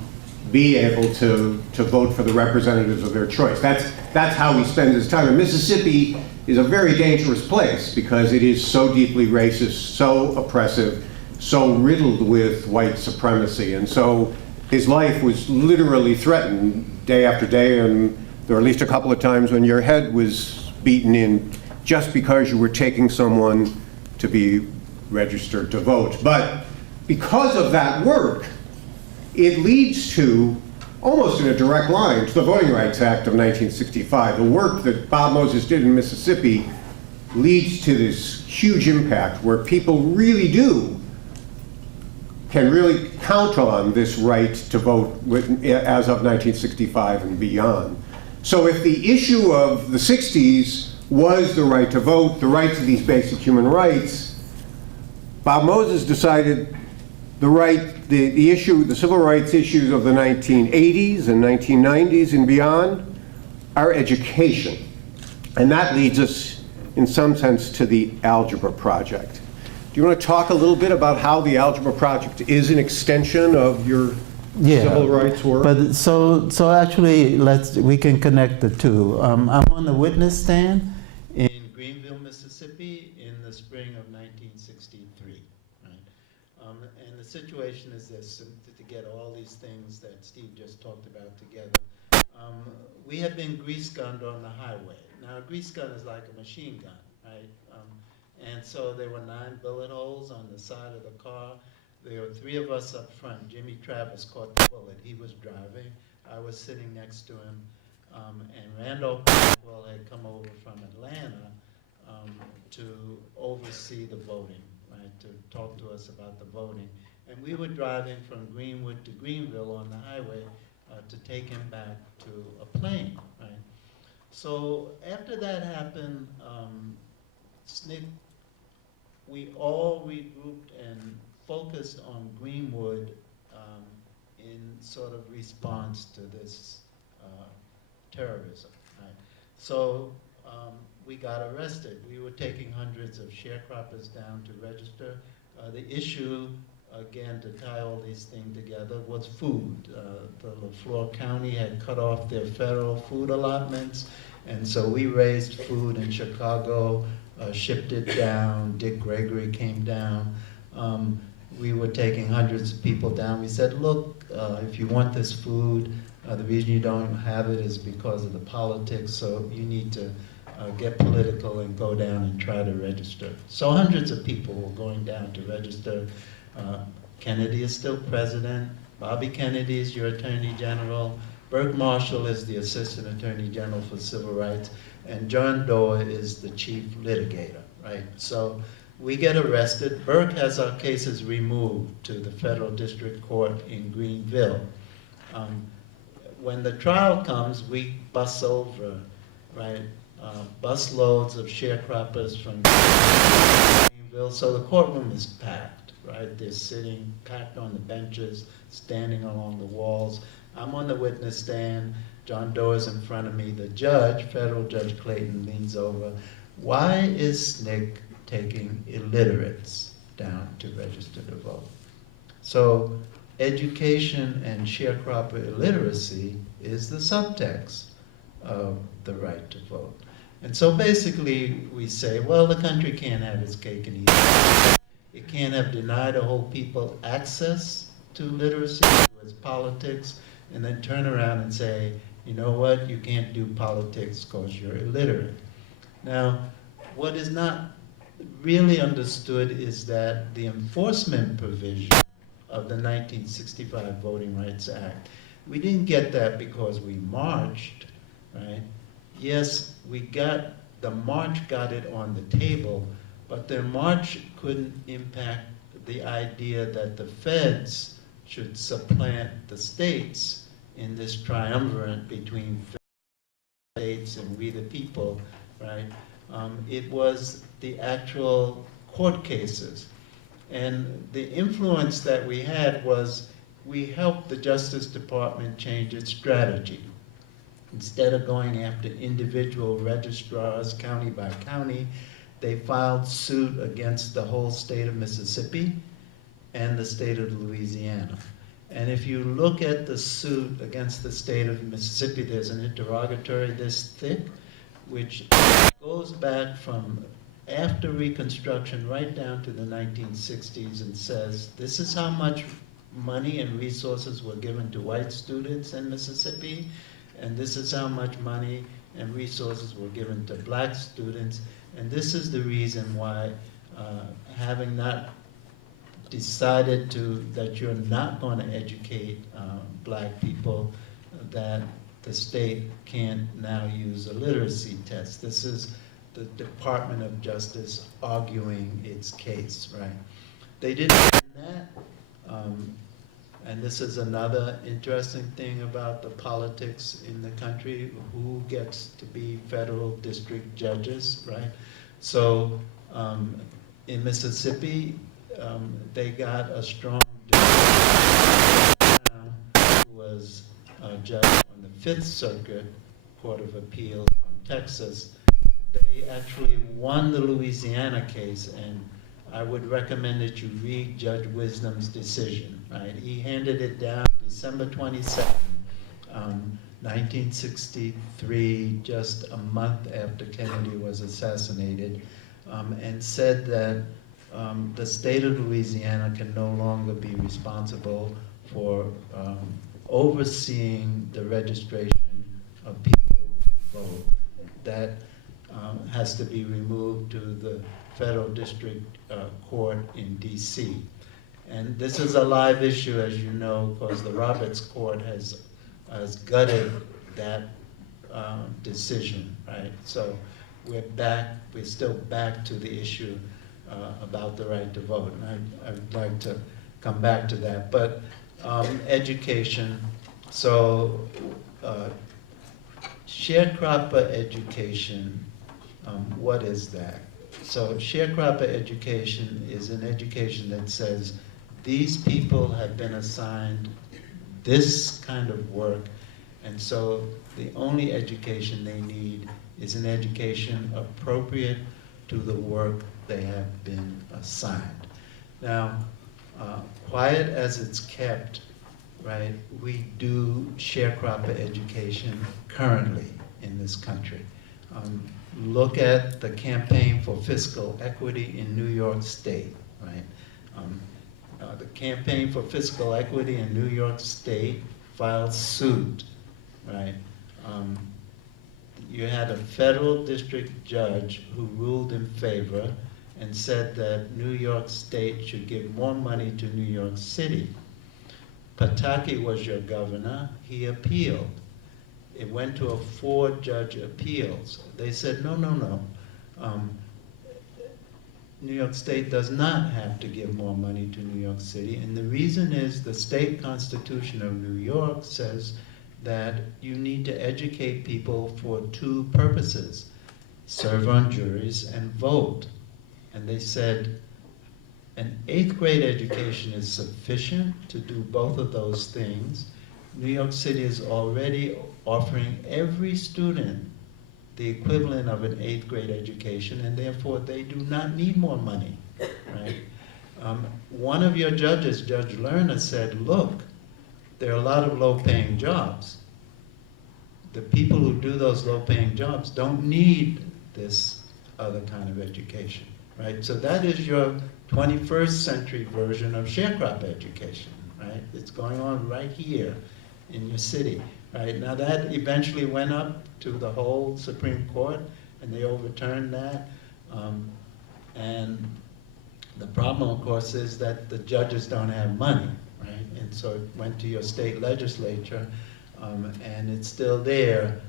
be able to vote for the representatives of their choice. That's how he spends his time. And Mississippi is a very dangerous place because it is so deeply racist, so oppressive, so riddled with white supremacy. And so his life was literally threatened day after day, and there were at least a couple of times when your head was beaten in just because you were taking someone to be registered to vote. But because of that work, it leads to, almost in a direct line, to the Voting Rights Act of 1965. The work that Bob Moses did in Mississippi leads to this huge impact where people really can really count on this right to vote as of 1965 and beyond. So if the issue of the 60s was the right to vote, the right to these basic human rights, Bob Moses decided the civil rights issues of the 1980s and 1990s and beyond are education. And that leads us, in some sense, to the Algebra Project. Do you want to talk a little bit about how the Algebra Project is an extension of your civil rights work? But so actually, we can connect the two. I'm on the witness stand in Greenville, Mississippi, in the spring of 1963. Right? And the situation is this: to get all these things that Steve just talked about together. We had been grease gunned on the highway. Now, a grease gun is like a machine gun, right? And so there were 9 bullet holes on the side of the car. There were 3 of us up front. Jimmy Travis caught the bullet. He was driving. I was sitting next to him. And Randolph Blackwell had come over from Atlanta to oversee the voting, right, to talk to us about the voting. And we were driving from Greenwood to Greenville on the highway to take him back to a plane, right? So after that happened, SNCC, we all regrouped and focused on Greenwood in sort of response to this terrorism, right? So we got arrested. We were taking hundreds of sharecroppers down to register. The issue, again, to tie all these things together, was food. The LaFleur County had cut off their federal food allotments, and so we raised food in Chicago, shipped it down. Dick Gregory came down. We were taking hundreds of people down. We said, look, if you want this food, the reason you don't have it is because of the politics, so you need to get political and go down and try to register. So hundreds of people were going down to register. Kennedy is still president. Bobby Kennedy is your attorney general. Burke Marshall is the assistant attorney general for civil rights. And John Doe is the chief litigator, right? So we get arrested. Burke has our cases removed to the federal district court in Greenville. When the trial comes, we bus over, right? Bus loads of sharecroppers from Greenville. So the courtroom is packed, right? They're sitting packed on the benches, standing along the walls. I'm on the witness stand. John Doe is in front of me. The judge, federal Judge Clayton, leans over. Why is SNCC taking illiterates down to register to vote? So education and sharecropper illiteracy is the subtext of the right to vote. And so basically we say, well, the country can't have its cake and eat it. It can't have denied a whole people access to literacy, to its politics, and then turn around and say, you know what, you can't do politics because you're illiterate. Now, what is not really understood is that the enforcement provision of the 1965 Voting Rights Act, we didn't get that because we marched, right? Yes, the march got it on the table, but the march couldn't impact the idea that the feds should supplant the states in this triumvirate between states and we the people, right? It was the actual court cases. And the influence that we had was we helped the Justice Department change its strategy. Instead of going after individual registrars county by county, they filed suit against the whole state of Mississippi and the state of Louisiana. And if you look at the suit against the state of Mississippi, there's an interrogatory this thick, which goes back from after Reconstruction right down to the 1960s and says, this is how much money and resources were given to white students in Mississippi, and this is how much money and resources were given to black students, and this is the reason why, having not decided that you're not going to educate black people, that the state can't now use a literacy test. This is the Department of Justice arguing its case, right? They didn't do that. And this is another interesting thing about the politics in the country, who gets to be federal district judges, right? So in Mississippi, they got a strong judge who was a judge on the Fifth Circuit Court of Appeals from Texas. They actually won the Louisiana case, and I would recommend that you read Judge Wisdom's decision, right? He handed it down December 22nd, 1963, just a month after Kennedy was assassinated, and said that the state of Louisiana can no longer be responsible for overseeing the registration of people who vote. That has to be removed to the federal district court in DC. And this is a live issue, as you know, because the Roberts Court has gutted that decision, right? So we're still back to the issue about the right to vote. And I'd like to come back to that. But education, so sharecropper education, what is that? So sharecropper education is an education that says these people have been assigned this kind of work, and so the only education they need is an education appropriate to the work they have been assigned. Now, quiet as it's kept, right, we do sharecropper education currently in this country. Look at the campaign for fiscal equity in New York State, right? The campaign for fiscal equity in New York State filed suit, right? You had a federal district judge who ruled in favor and said that New York State should give more money to New York City. Pataki was your governor. He appealed. It went to a 4-judge appeals. They said, no. New York State does not have to give more money to New York City. And the reason is the state constitution of New York says that you need to educate people for 2 purposes: serve on juries and vote. And they said an 8th grade education is sufficient to do both of those things. New York City is already offering every student the equivalent of an 8th grade education, and therefore they do not need more money, right? One of your judges, Judge Lerner, said, look, there are a lot of low-paying jobs. The people who do those low-paying jobs don't need this other kind of education, right? So that is your 21st century version of sharecropper education, right? It's going on right here in your city, right? Now that eventually went up to the whole Supreme Court, and they overturned that. And the problem, of course, is that the judges don't have money, right? And so it went to your state legislature, and it's still there,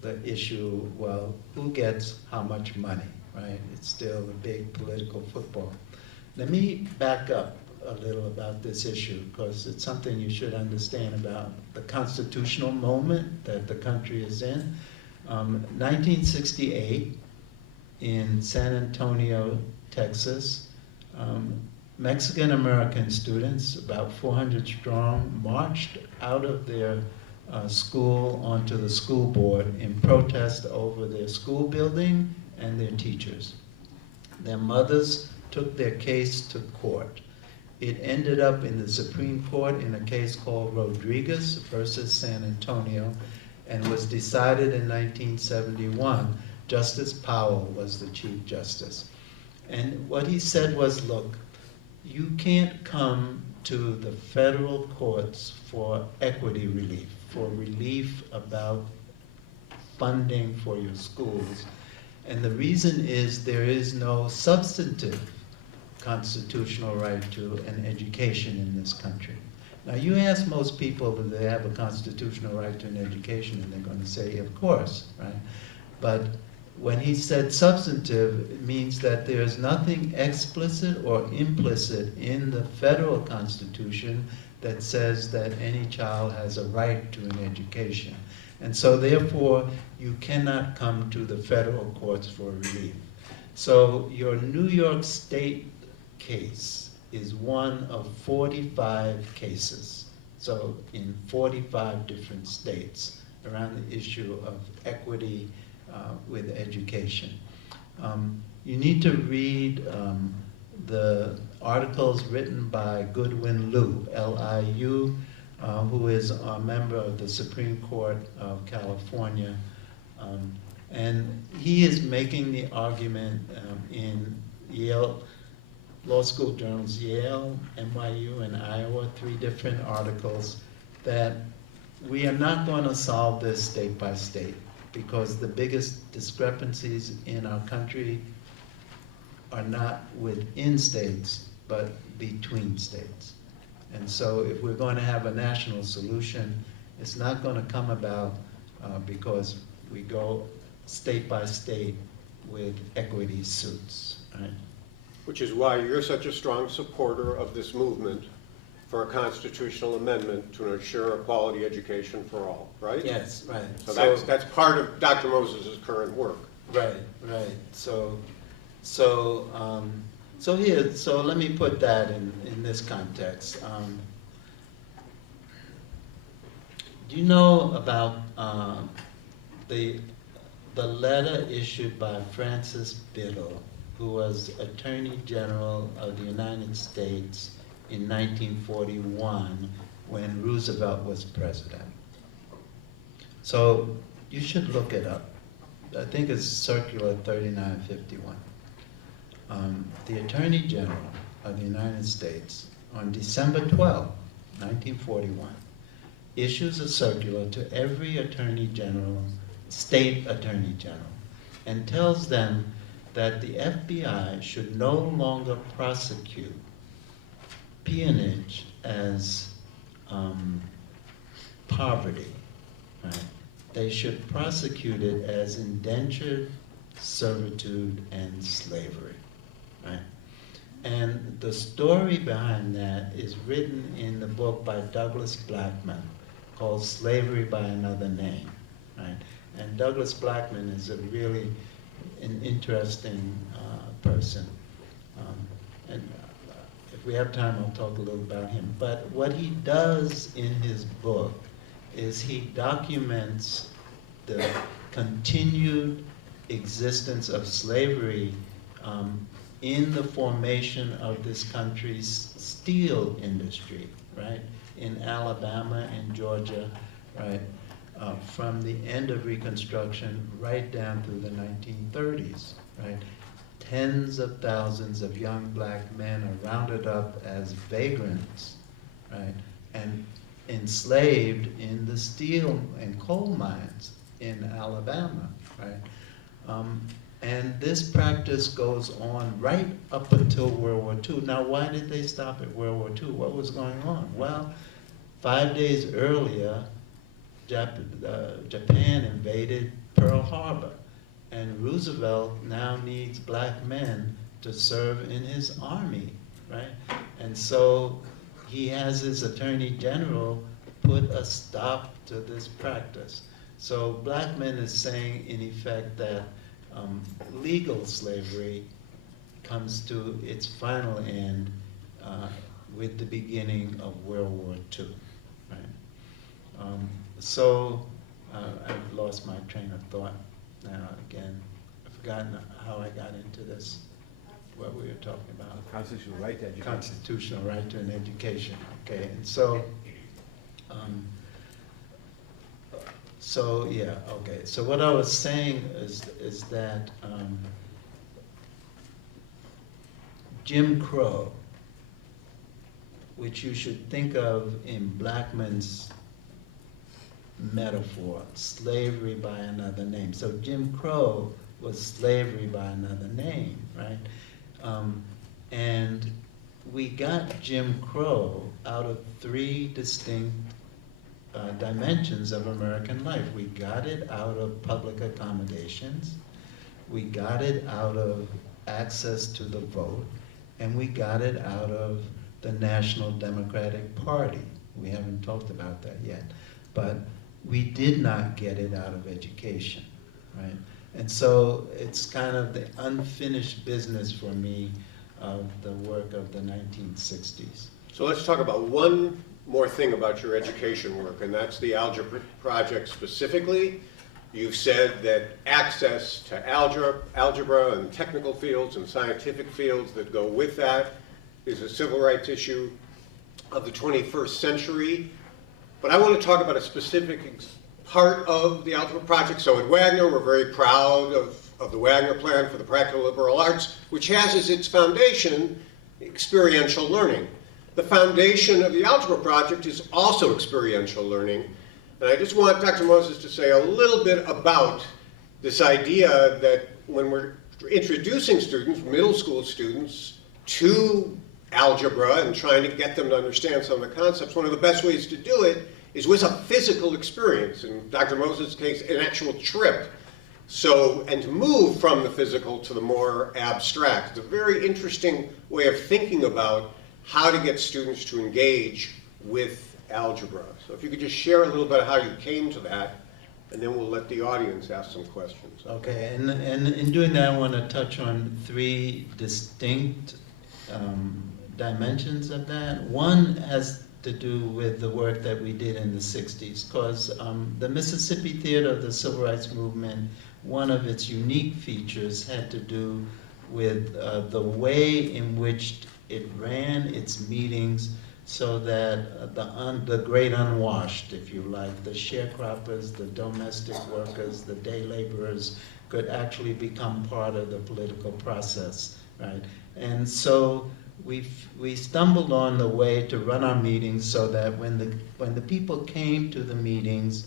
the issue, well, who gets how much money, right? It's still a big political football. Let me back up. a little about this issue because it's something you should understand about the constitutional moment that the country is in. 1968 in San Antonio, Texas, Mexican-American students, about 400 strong, marched out of their school onto the school board in protest over their school building and their teachers. Their mothers took their case to court. It ended up in the Supreme Court in a case called Rodriguez versus San Antonio and was decided in 1971. Justice Powell was the Chief Justice. And what he said was, look, you can't come to the federal courts for equity relief, for relief about funding for your schools. And the reason is there is no substantive constitutional right to an education in this country. Now you ask most people if they have a constitutional right to an education and they're going to say, of course, right? But when he said substantive, it means that there's nothing explicit or implicit in the federal Constitution that says that any child has a right to an education. And so therefore, you cannot come to the federal courts for relief. So your New York State case is one of 45 cases. So in 45 different states around the issue of equity with education. You need to read the articles written by Goodwin Liu, L-I-U, who is a member of the Supreme Court of California. And he is making the argument in Yale law school journals, Yale, NYU, and Iowa, 3 different articles, that we are not going to solve this state by state because the biggest discrepancies in our country are not within states, but between states. And so if we're going to have a national solution, it's not going to come about because we go state by state with equity suits, right? Which is why you're such a strong supporter of this movement for a constitutional amendment to ensure a quality education for all, right? Yes, right. So that's part of Dr. Moses' current work. Right, right. So let me put that in this context. Do you know about the letter issued by Francis Biddle, who was Attorney General of the United States in 1941 when Roosevelt was president? So you should look it up. I think it's Circular 3951. The Attorney General of the United States on December 12, 1941, issues a circular to every Attorney General, state Attorney General, and tells them that the FBI should no longer prosecute peonage as poverty, right? They should prosecute it as indentured servitude and slavery, right? And the story behind that is written in the book by Douglas Blackman called Slavery by Another Name, right? And Douglas Blackman is a really an interesting person. If we have time, I'll talk a little about him. But what he does in his book is he documents the continued existence of slavery in the formation of this country's steel industry, right? In Alabama and Georgia, right? From the end of Reconstruction right down through the 1930s, right? Tens of thousands of young black men are rounded up as vagrants, right? And enslaved in the steel and coal mines in Alabama, right? And this practice goes on right up until World War II. Now, why did they stop at World War II? What was going on? Well, 5 days earlier, Japan invaded Pearl Harbor, and Roosevelt now needs black men to serve in his army right? And so he has his attorney general put a stop to this practice. So Blackman is saying, in effect, that legal slavery comes to its final end with the beginning of World War II, right? I've lost my train of thought now again. I've forgotten how I got into this, what we were talking about. Constitutional right to education. Constitutional right to an education, okay, and yeah, okay. So what I was saying is that Jim Crow, which you should think of in Blackman's metaphor, slavery by another name. So Jim Crow was slavery by another name, right? And we got Jim Crow out of three distinct dimensions of American life. We got it out of public accommodations, we got it out of access to the vote, and we got it out of the National Democratic Party. We haven't talked about that yet, but we did not get it out of education, right? And so it's kind of the unfinished business for me of the work of the 1960s. So let's talk about one more thing about your education work, and that's the Algebra Project specifically. You've said that access to algebra and technical fields and scientific fields that go with that is a civil rights issue of the 21st century. But I want to talk about a specific part of the Algebra Project. So at Wagner, we're very proud of the Wagner Plan for the Practical Liberal Arts, which has as its foundation experiential learning. The foundation of the Algebra Project is also experiential learning. And I just want Dr. Moses to say a little bit about this idea that when we're introducing students, middle school students, to algebra and trying to get them to understand some of the concepts, one of the best ways to do it is with a physical experience. In Dr. Moses' case, an actual trip. So, and to move from the physical to the more abstract. It's a very interesting way of thinking about how to get students to engage with algebra. So if you could just share a little bit how you came to that, and then we'll let the audience ask some questions. Okay, and in doing that, I want to touch on three distinct dimensions of that. One has to do with the work that we did in the 60s, because the Mississippi Theater of the Civil Rights Movement, one of its unique features had to do with the way in which it ran its meetings so that the great unwashed, if you like, the sharecroppers, the domestic workers, the day laborers, could actually become part of the political process, right? And so we stumbled on the way to run our meetings so that when the people came to the meetings,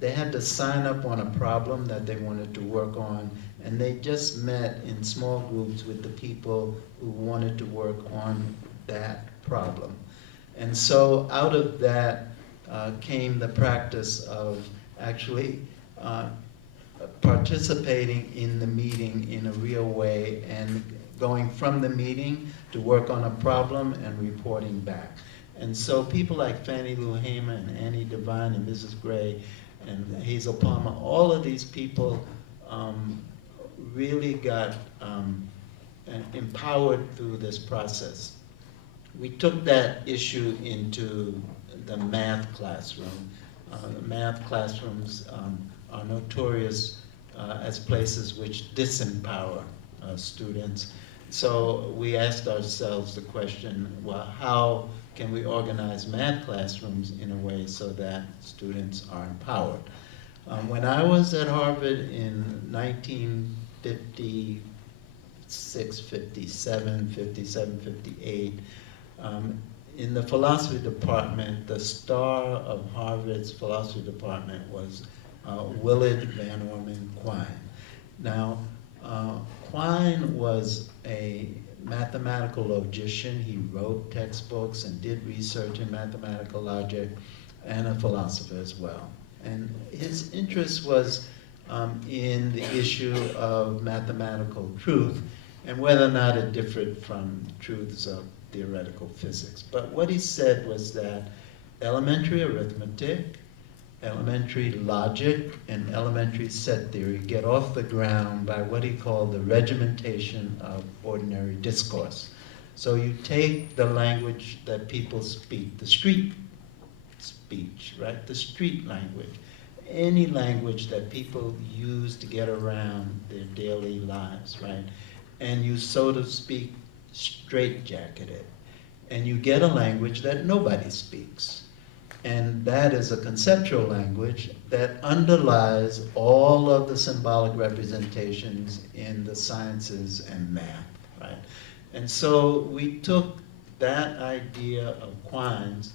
they had to sign up on a problem that they wanted to work on, and they just met in small groups with the people who wanted to work on that problem. And so out of that came the practice of actually participating in the meeting in a real way and going from the meeting to work on a problem and reporting back. And so people like Fannie Lou Hamer and Annie Devine and Mrs. Gray and Hazel Palmer, all of these people really got empowered through this process. We took that issue into the math classroom. The math classrooms are notorious as places which disempower students. So we asked ourselves the question, well, how can we organize math classrooms in a way so that students are empowered? When I was at Harvard in 1956, 57, 58, in the philosophy department, the star of Harvard's philosophy department was Willard Van Orman Quine. Now, Quine was a mathematical logician. He wrote textbooks and did research in mathematical logic, and a philosopher as well. And his interest was in the issue of mathematical truth. and whether or not it differed from truths of theoretical physics. But what he said was that elementary arithmetic, elementary logic, and elementary set theory get off the ground by what he called the regimentation of ordinary discourse. So you take the language that people speak, the street speech, right? The street language. Any language that people use to get around their daily lives, right? And you, so to speak, straitjacket it. And you get a language that nobody speaks. And that is a conceptual language that underlies all of the symbolic representations in the sciences and math, right? And so we took that idea of Quine's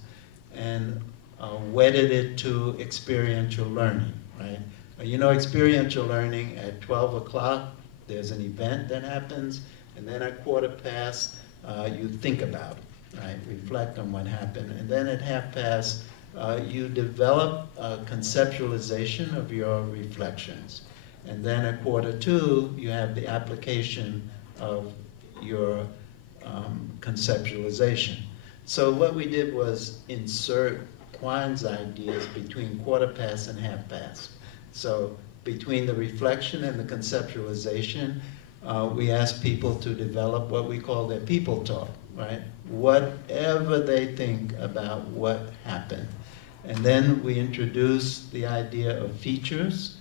and wedded it to experiential learning, right? You know, experiential learning at 12 o'clock, there's an event that happens, and then at 1:15, you think about it, right? Reflect on what happened, and then at 1/2 you develop a conceptualization of your reflections. And then at 1:45, you have the application of your conceptualization. So what we did was insert Quine's ideas between 1/4 and 1/2. So between the reflection and the conceptualization, we asked people to develop what we call their people talk, right? Whatever they think about what happened. And then we introduced the idea of features.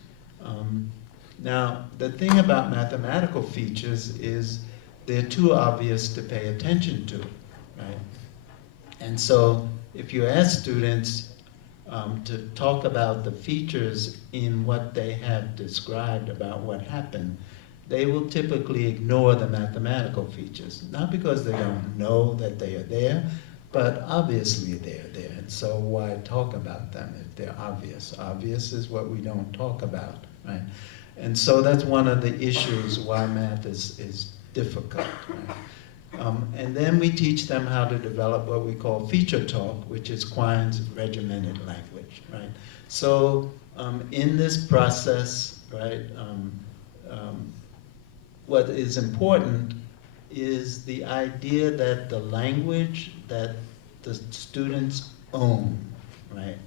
Now, the thing about mathematical features is they're too obvious to pay attention to, right? And so if you ask students to talk about the features in what they have described about what happened, they will typically ignore the mathematical features. Not because they don't know that they are there, but obviously they're there. And so why talk about them if they're obvious? Obvious is what we don't talk about, right? And so that's one of the issues why math is difficult, right? And then we teach them how to develop what we call feature talk, which is Quine's regimented language, right? So in this process, right, what is important is the idea that the language that the students own, right,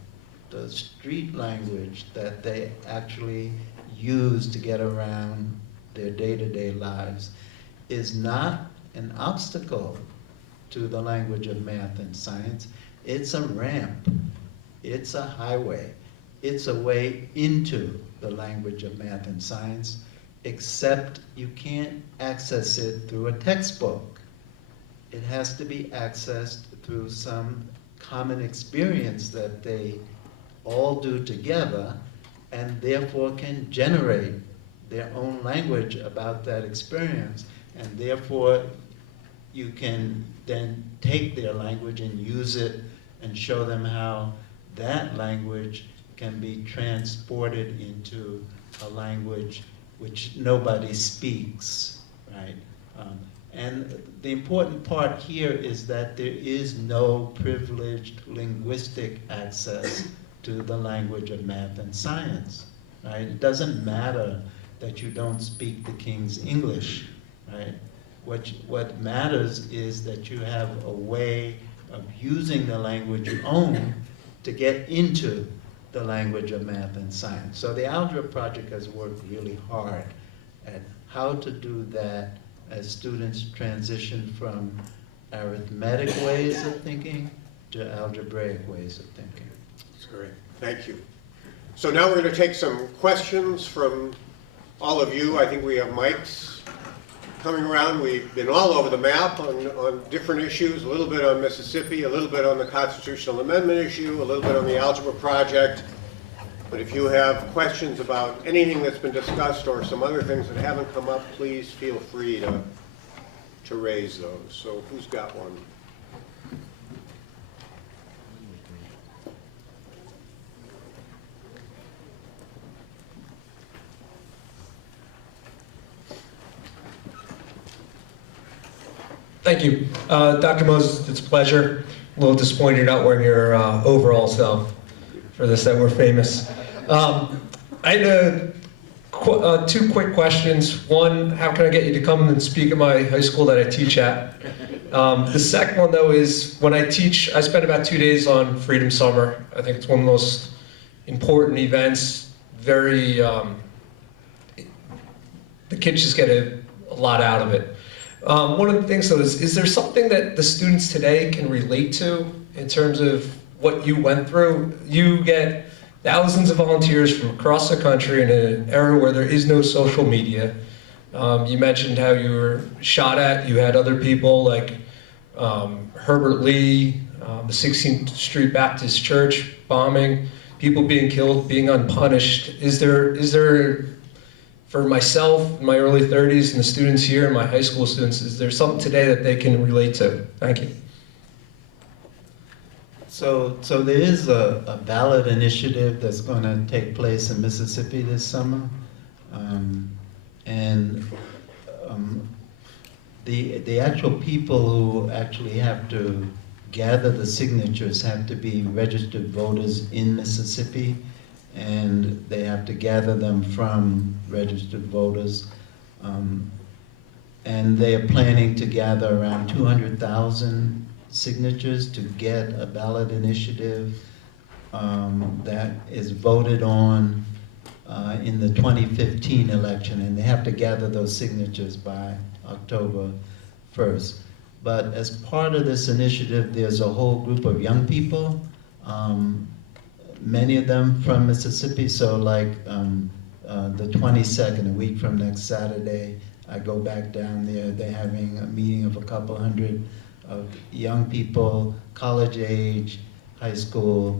the street language that they actually use to get around their day-to-day lives is not an obstacle to the language of math and science. It's a ramp. It's a highway. It's a way into the language of math and science, except you can't access it through a textbook. It has to be accessed through some common experience that they all do together, and therefore can generate their own language about that experience, and therefore you can then take their language and use it and show them how that language can be transported into a language which nobody speaks, right? And the important part here is that there is no privileged linguistic access to the language of math and science, right? It doesn't matter that you don't speak the King's English, right? What matters is that you have a way of using the language you own to get into the language of math and science. So the Algebra Project has worked really hard at how to do that as students transition from arithmetic ways of thinking to algebraic ways of thinking. That's great. Thank you. So now we're going to take some questions from all of you. I think we have mics coming around. We've been all over the map on different issues, a little bit on Mississippi, a little bit on the constitutional amendment issue, a little bit on the Algebra Project. But if you have questions about anything that's been discussed or some other things that haven't come up, please feel free to raise those. So who's got one? Thank you. Dr. Moses, it's a pleasure. A little disappointed you're not wearing your overall self for this, that we're famous. I had a Two quick questions. One, how can I get you to come and speak at my high school that I teach at? The second one, though, is when I teach, I spend about 2 days on Freedom Summer. I think it's one of the most important events. Very, the kids just get a lot out of it. One of the things, though, is there something that the students today can relate to in terms of what you went through? You get thousands of volunteers from across the country in an era where there is no social media. You mentioned how you were shot at. You had other people like Herbert Lee, the 16th Street Baptist Church bombing, people being killed, being unpunished. Is there, for myself in my early 30s and the students here and my high school students, is there something today that they can relate to? Thank you. So there is a ballot initiative that's going to take place in Mississippi this summer. The actual people who actually have to gather the signatures have to be registered voters in Mississippi, and they have to gather them from registered voters. And they are planning to gather around 200,000 signatures to get a ballot initiative that is voted on in the 2015 election, and they have to gather those signatures by October 1st. But as part of this initiative, there's a whole group of young people, many of them from Mississippi. So like the 22nd, a week from next Saturday, I go back down there. They're having a meeting of a couple hundred of young people, college age, high school,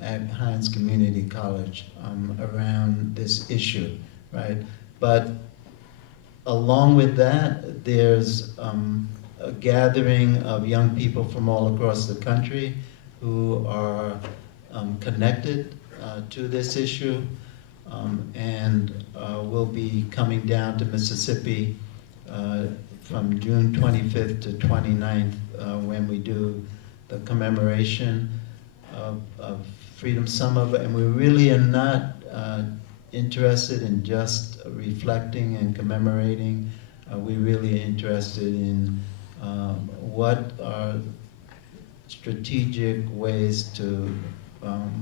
at Hines Community College, around this issue, right? But along with that, there's a gathering of young people from all across the country who are connected to this issue, and will be coming down to Mississippi from June 25th to 29th when we do the commemoration of Freedom Summer. And we really are not interested in just reflecting and commemorating. We really are interested in what are strategic ways to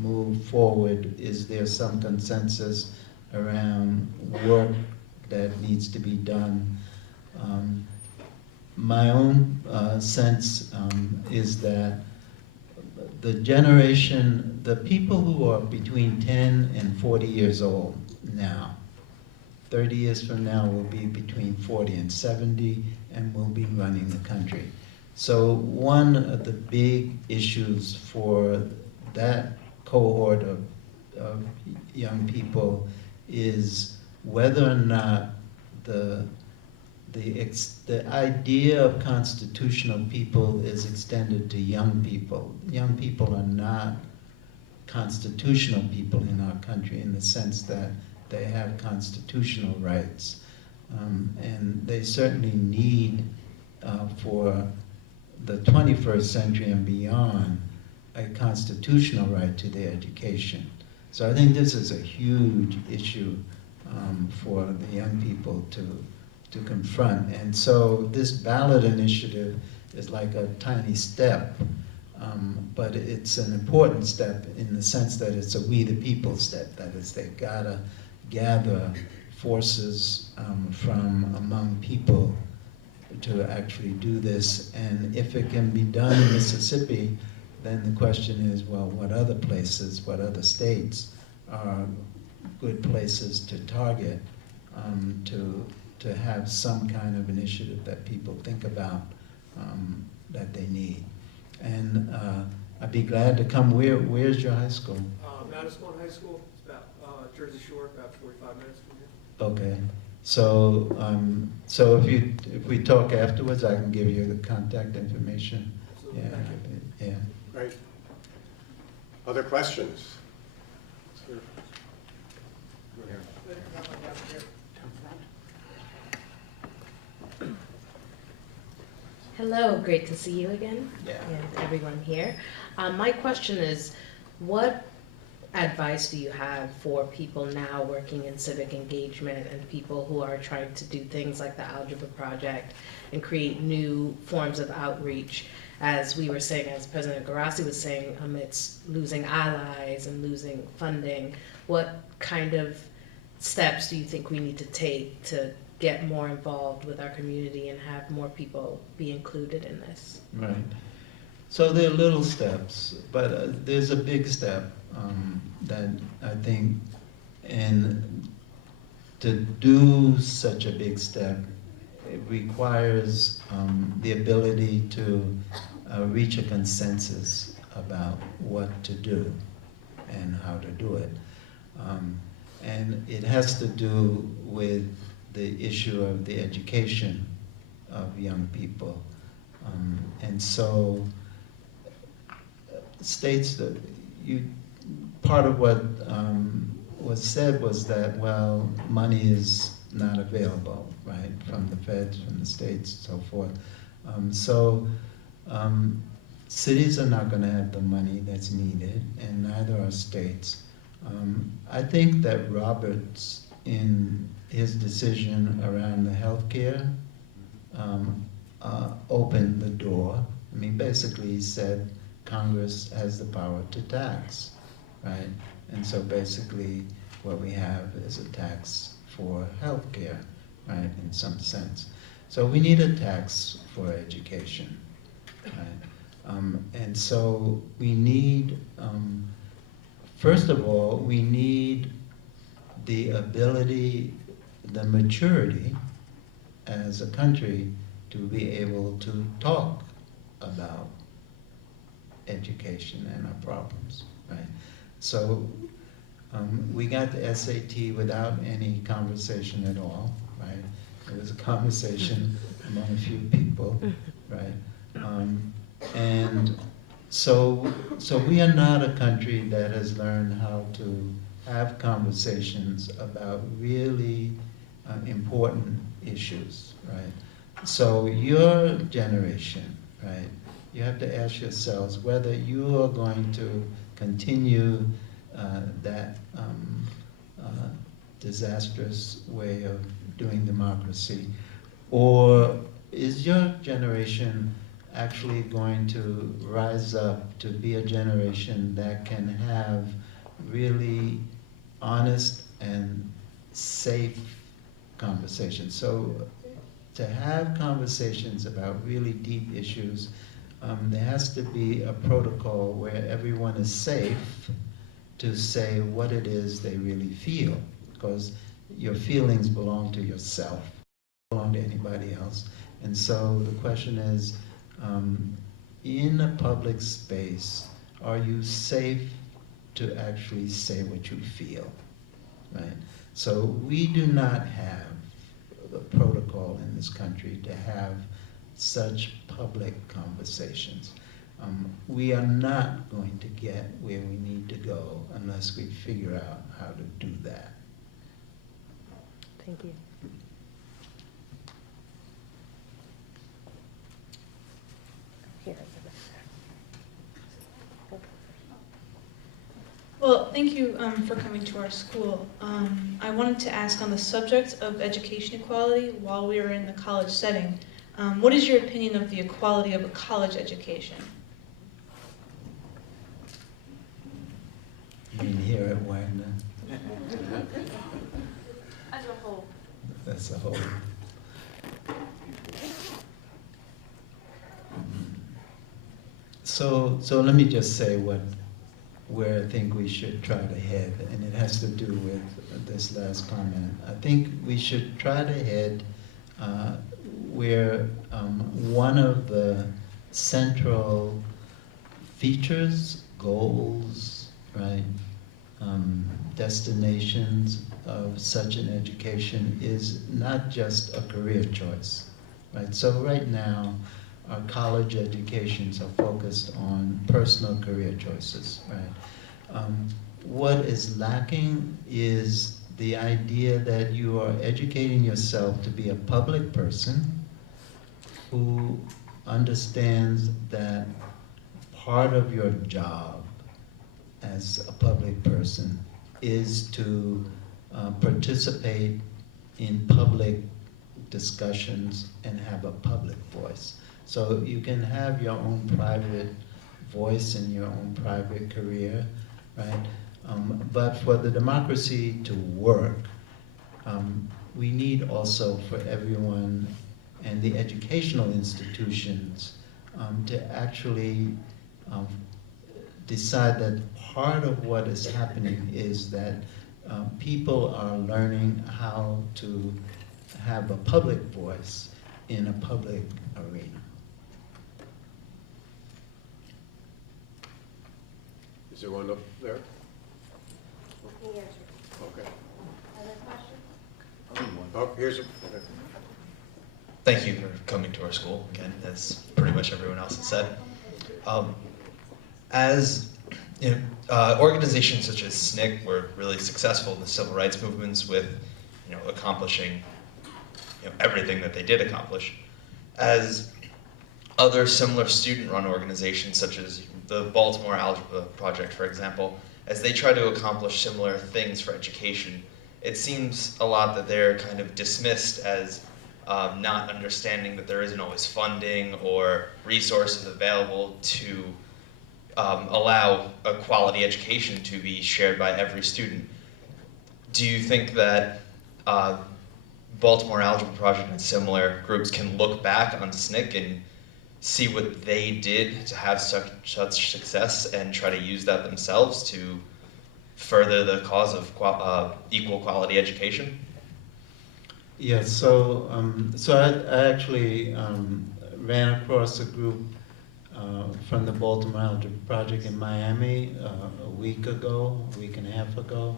move forward. Is there some consensus around work that needs to be done? My own sense is that the generation, the people who are between 10 and 40 years old now, 30 years from now will be between 40 and 70 and will be running the country. So one of the big issues for that cohort of young people is whether or not the idea of constitutional people is extended to young people. Young people are not constitutional people in our country in the sense that they have constitutional rights. And they certainly need, for the 21st century and beyond, a constitutional right to their education. So I think this is a huge issue for the young people to confront. And so this ballot initiative is like a tiny step, but it's an important step in the sense that it's a we the people step. That is, they've got to gather forces from among people to actually do this. And if it can be done in Mississippi, then the question is, well, what other places, what other states are good places to target to have some kind of initiative that people think about that they need. And I'd be glad to come. Where's your high school? Madison High School. It's about Jersey Shore, about 45 minutes from here. Okay. So so if we talk afterwards, I can give you the contact information. Absolutely. Yeah. Yeah. Great. Other questions? Hello, great to see you again. Yeah. And everyone here. My question is, what advice do you have for people now working in civic engagement and people who are trying to do things like the Algebra Project and create new forms of outreach? As we were saying, as President Garasi was saying, amidst losing allies and losing funding, what kind of steps do you think we need to take to get more involved with our community and have more people be included in this? Right. So there are little steps, but there's a big step that I think, and to do such a big step, it requires the ability to reach a consensus about what to do and how to do it. And it has to do with the issue of the education of young people. And so states that part of what was said was that, well, money is not available, right, from the feds, from the states, and so forth. Cities are not going to have the money that's needed, and neither are states. I think that Roberts, in his decision around the healthcare, opened the door. I mean, basically he said Congress has the power to tax, right? And so basically what we have is a tax for healthcare, right, in some sense. So we need a tax for education, right? And so we need, first of all, we need the ability, the maturity as a country to be able to talk about education and our problems, right? So we got the SAT without any conversation at all, right? It was a conversation among a few people, right? And so we are not a country that has learned how to have conversations about really important issues, right? So your generation, right, you have to ask yourselves whether you are going to continue that disastrous way of doing democracy, or is your generation actually going to rise up to be a generation that can have really honest and safe conversations? So to have conversations about really deep issues, there has to be a protocol where everyone is safe to say what it is they really feel, because your feelings belong to yourself, belong to anybody else. And so the question is, in a public space, are you safe to actually say what you feel, right? So we do not have the protocol in this country to have such public conversations. We are not going to get where we need to go unless we figure out how to do that. Thank you. Here. Well, thank you for coming to our school. I wanted to ask on the subject of education equality while we were in the college setting. What is your opinion of the equality of a college education? You mean here at Wagner? As a whole. That's a whole. So let me just say where I think we should try to head, and it has to do with this last comment. I think we should try to head where one of the central features, goals, right, destinations of such an education is not just a career choice, right? So right now, our college educations are focused on personal career choices, right? What is lacking is the idea that you are educating yourself to be a public person who understands that part of your job as a public person is to participate in public discussions and have a public voice. So you can have your own private voice in your own private career, right? But for the democracy to work, we need also for everyone and the educational institutions to actually decide that part of what is happening is that people are learning how to have a public voice in a public arena. Is there one up there? Okay. Other questions? Oh, here's a, okay. Thank you for coming to our school, again, as pretty much everyone else has said. As you know, organizations such as SNCC were really successful in the civil rights movements with accomplishing everything that they did accomplish. As other similar student-run organizations such as the Baltimore Algebra Project, for example, as they try to accomplish similar things for education, it seems a lot that they're kind of dismissed as not understanding that there isn't always funding or resources available to allow a quality education to be shared by every student. Do you think that Baltimore Algebra Project and similar groups can look back on SNCC and see what they did to have such success and try to use that themselves to further the cause of equal quality education? Yes, so I actually ran across a group from the Baltimore Algebra Project in Miami a week and a half ago.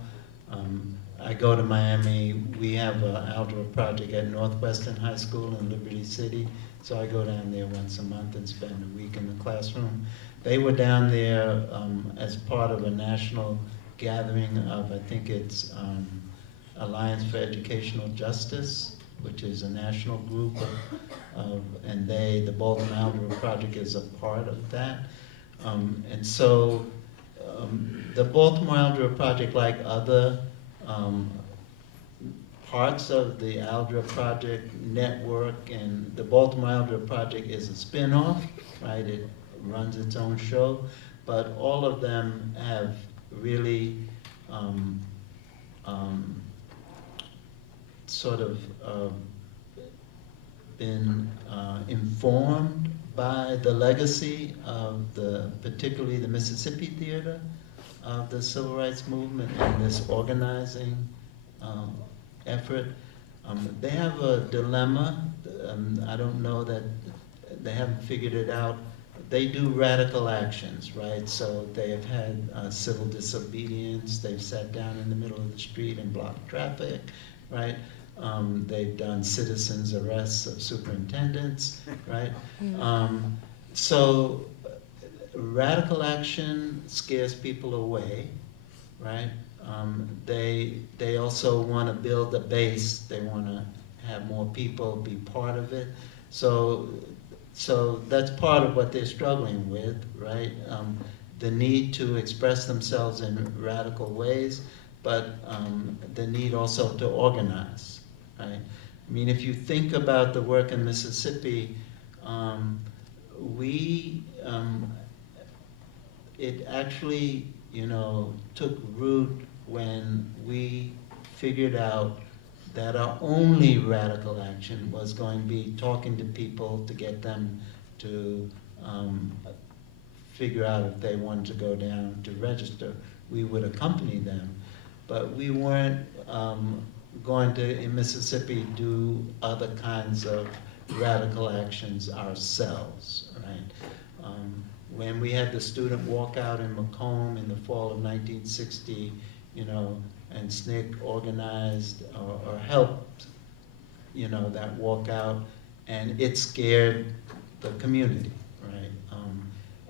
I go to Miami. We have an algebra project at Northwestern High School in Liberty City, so I go down there once a month and spend a week in the classroom. They were down there as part of a national gathering of, I think it's Alliance for Educational Justice, which is a national group and the Baltimore Algebra Project is a part of that. And so the Baltimore Algebra Project, like other parts of the Algebra Project network, and the Baltimore Algebra Project is a spin-off, right? It runs its own show, but all of them have really sort of been informed by the legacy of particularly the Mississippi theater of the civil rights movement and this organizing effort. They have a dilemma. I don't know that they haven't figured it out. They do radical actions, right? So they have had civil disobedience. They've sat down in the middle of the street and blocked traffic, right? They've done citizens' arrests of superintendents, right? So radical action scares people away, right? They also want to build a base. They want to have more people be part of it. So that's part of what they're struggling with, right? The need to express themselves in radical ways, but the need also to organize, right? I mean, if you think about the work in Mississippi, it actually, took root when we figured out that our only radical action was going to be talking to people to get them to figure out if they wanted to go down to register. We would accompany them, but we weren't going to, in Mississippi, do other kinds of radical actions ourselves, right? When we had the student walkout in Macomb in the fall of 1960, and SNCC organized or helped, that walkout, and it scared the community, right?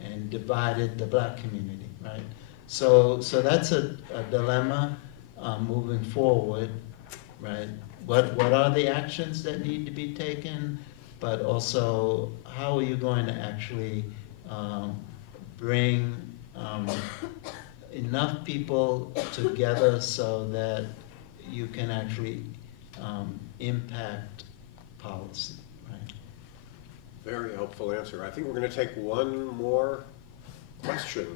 And divided the black community, right? So that's a dilemma moving forward, right? What are the actions that need to be taken, but also how are you going to actually bring enough people together so that you can actually impact policy, right? Very helpful answer. I think we're going to take one more question.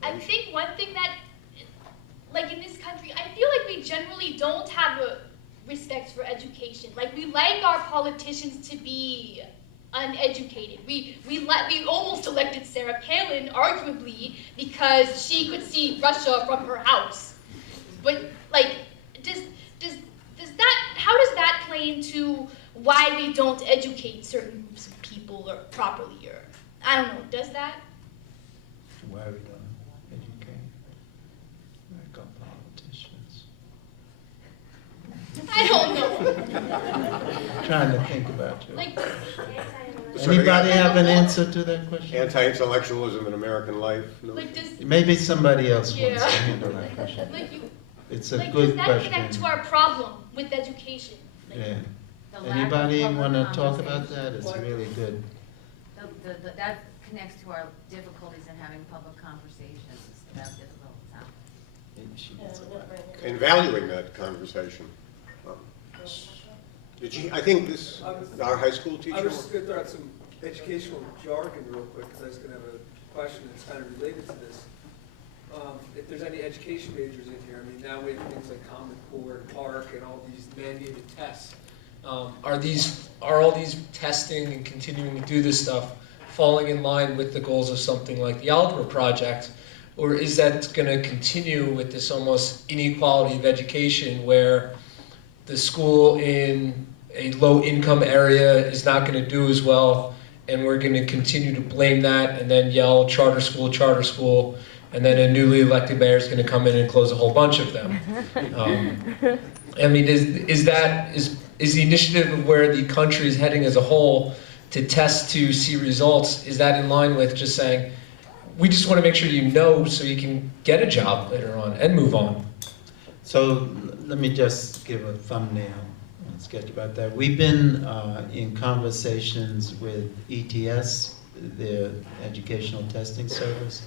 I think one thing that, like in this country, I feel like we generally don't have a respect for education. Like we like our politicians to be uneducated. We almost elected Sarah Palin, arguably, because she could see Russia from her house. But like, how does that play into why we don't educate certain groups of people or properly, or I don't know, does that? Why we don't educate like our politicians? I don't know. Trying to think about you. Like, Anybody have an answer to that question? Anti-intellectualism in American life? No? like does Maybe somebody else wants Yeah. to handle that question. like you It's a like good does that question. connect to our problem with education? Like, Yeah. The lack of Anybody public want to talk about conversation. that? It's really good. That connects to our difficulties in having public conversations about difficult topics. Maybe she gets it. And valuing that conversation. I think this, our high school teacher. I was just going to throw out some educational jargon real quick, because I was going to have a question that's kind of related to this. If there's any education majors in here, I mean, now we have things like Common Core and ARC and all these mandated tests. Are all these testing and continuing to do this stuff falling in line with the goals of something like the Algebra Project? Or is that going to continue with this almost inequality of education where the school in a low-income area is not going to do as well, and we're going to continue to blame that and then yell charter school, and then a newly elected mayor is going to come in and close a whole bunch of them? I mean, is the initiative of where the country is heading as a whole to test to see results, is that in line with just saying, we just want to make sure you know so you can get a job later on and move on? So let me just give a thumbnail and sketch about that. We've been in conversations with ETS, the Educational Testing Service.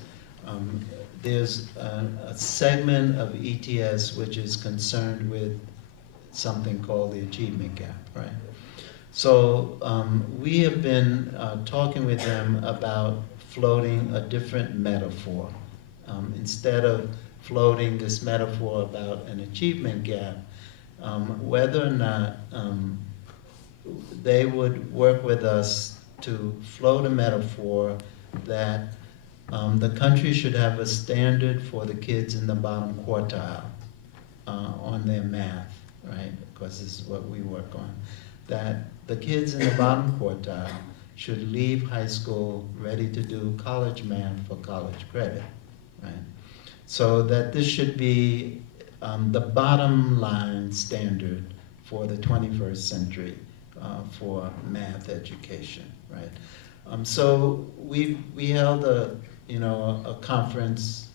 There's a segment of ETS which is concerned with something called the achievement gap, right? So we have been talking with them about floating a different metaphor. Instead of floating this metaphor about an achievement gap, whether or not they would work with us to float a metaphor that the country should have a standard for the kids in the bottom quartile on their math, right? Because this is what we work on. That the kids in the bottom quartile should leave high school ready to do college math for college credit, right? So that this should be the bottom line standard for the 21st century for math education, right? So we held a conference,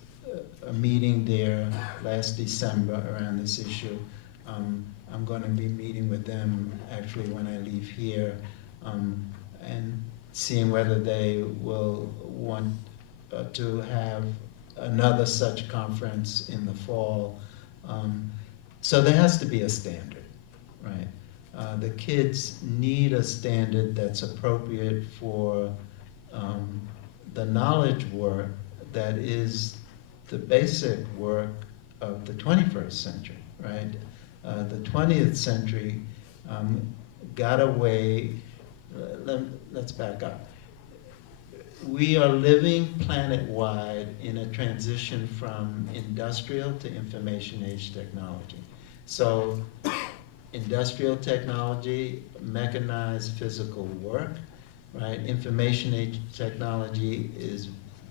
a meeting there last December around this issue. I'm going to be meeting with them actually when I leave here, and seeing whether they will want to have another such conference in the fall. So there has to be a standard, right? The kids need a standard that's appropriate for the knowledge work that is the basic work of the 21st century, right? The 20th century got away, let's back up. We are living planet-wide in a transition from industrial to information age technology. So industrial technology, mechanized physical work, right? Information age technology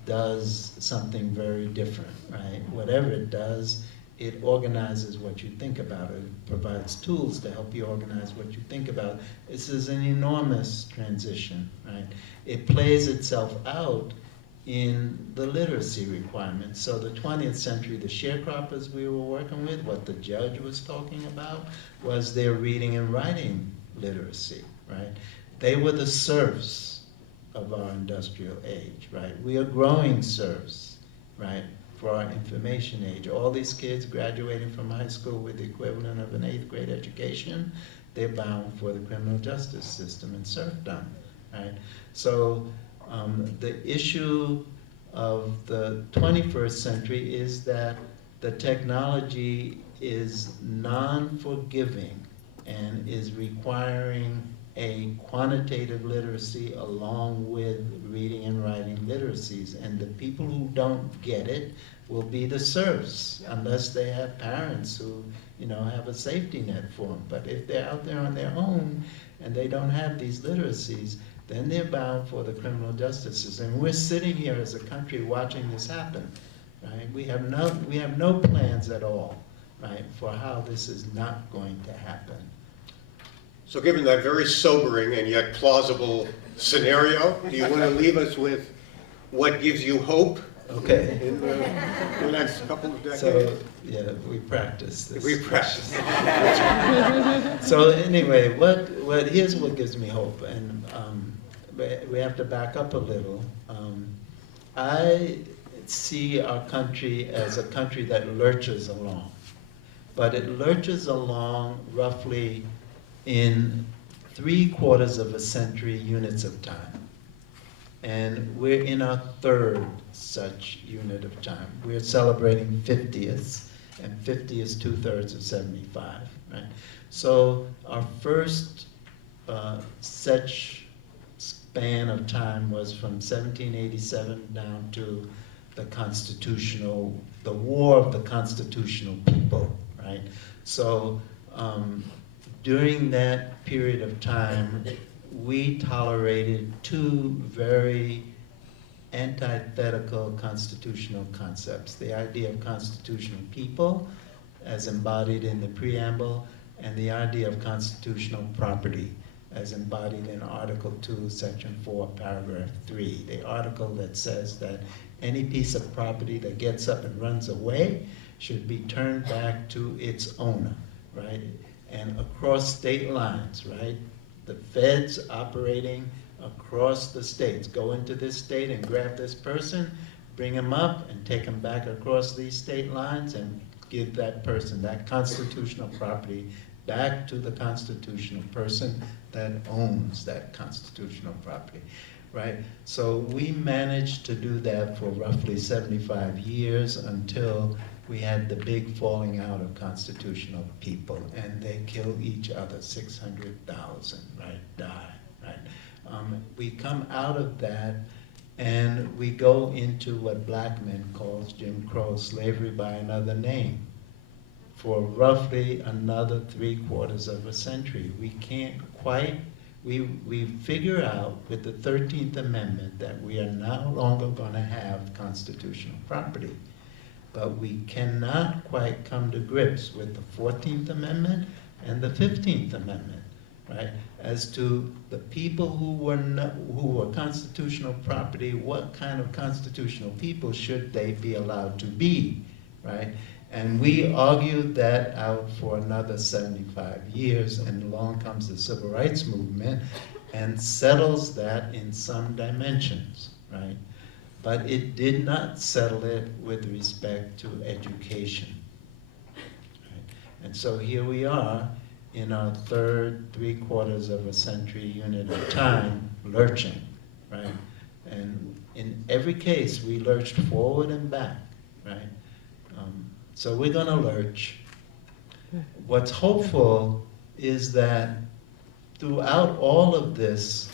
does something very different, right? Whatever it does, it organizes what you think about. It provides tools to help you organize what you think about. This is an enormous transition, right? It plays itself out in the literacy requirements. So the 20th century, the sharecroppers we were working with, what the judge was talking about was their reading and writing literacy, right? They were the serfs of our industrial age, right? We are growing serfs, right, for our information age. All these kids graduating from high school with the equivalent of an 8th grade education, they're bound for the criminal justice system and serfdom, right? So the issue of the 21st century is that the technology is non-forgiving and is requiring a quantitative literacy along with reading and writing literacies. And the people who don't get it will be the serfs, unless they have parents who, you know, have a safety net for them. But if they're out there on their own and they don't have these literacies, then they're bound for the criminal justice system. And we're sitting here as a country watching this happen, right? We have no plans at all, right, for how this is not going to happen. So given that very sobering and yet plausible scenario, do you want to leave us with what gives you hope? Okay. In the next couple of decades? So, yeah, we practice this. We practice. So anyway, here's what gives me hope, and we have to back up a little. I see our country as a country that lurches along, but it lurches along roughly in 3/4 of a century units of time. And we're in our 3rd such unit of time. We're celebrating 50th, and 50 is 2/3 of 75, right? So our first such span of time was from 1787 down to the War of the Constitutional People, right? So during that period of time, we tolerated 2 very antithetical constitutional concepts: the idea of constitutional people, as embodied in the preamble, and the idea of constitutional property, as embodied in Article 2, Section 4, Paragraph 3, the article that says that any piece of property that gets up and runs away should be turned back to its owner, right? And across state lines, right? The feds operating across the states go into this state and grab this person, bring him up and take him back across these state lines and give that person, that constitutional property, back to the constitutional person that owns that constitutional property, right? So we managed to do that for roughly 75 years until we had the big falling out of constitutional people, and they killed each other, 600,000, right, die, right? We come out of that, and we go into what Blackman calls Jim Crow, slavery by another name, for roughly another 3/4 of a century. We can't quite, we figure out with the 13th Amendment that we are no longer going to have constitutional property. But we cannot quite come to grips with the 14th Amendment and the 15th Amendment, right? As to the people who were constitutional property, what kind of constitutional people should they be allowed to be, right? And we argued that out for another 75 years, and along comes the Civil Rights Movement and settles that in some dimensions, right? But it did not settle it with respect to education. Right? And so here we are in our 3rd 3/4 of a century unit of time, lurching, right? And in every case, we lurched forward and back, right? So we're going to lurch. What's hopeful is that throughout all of this,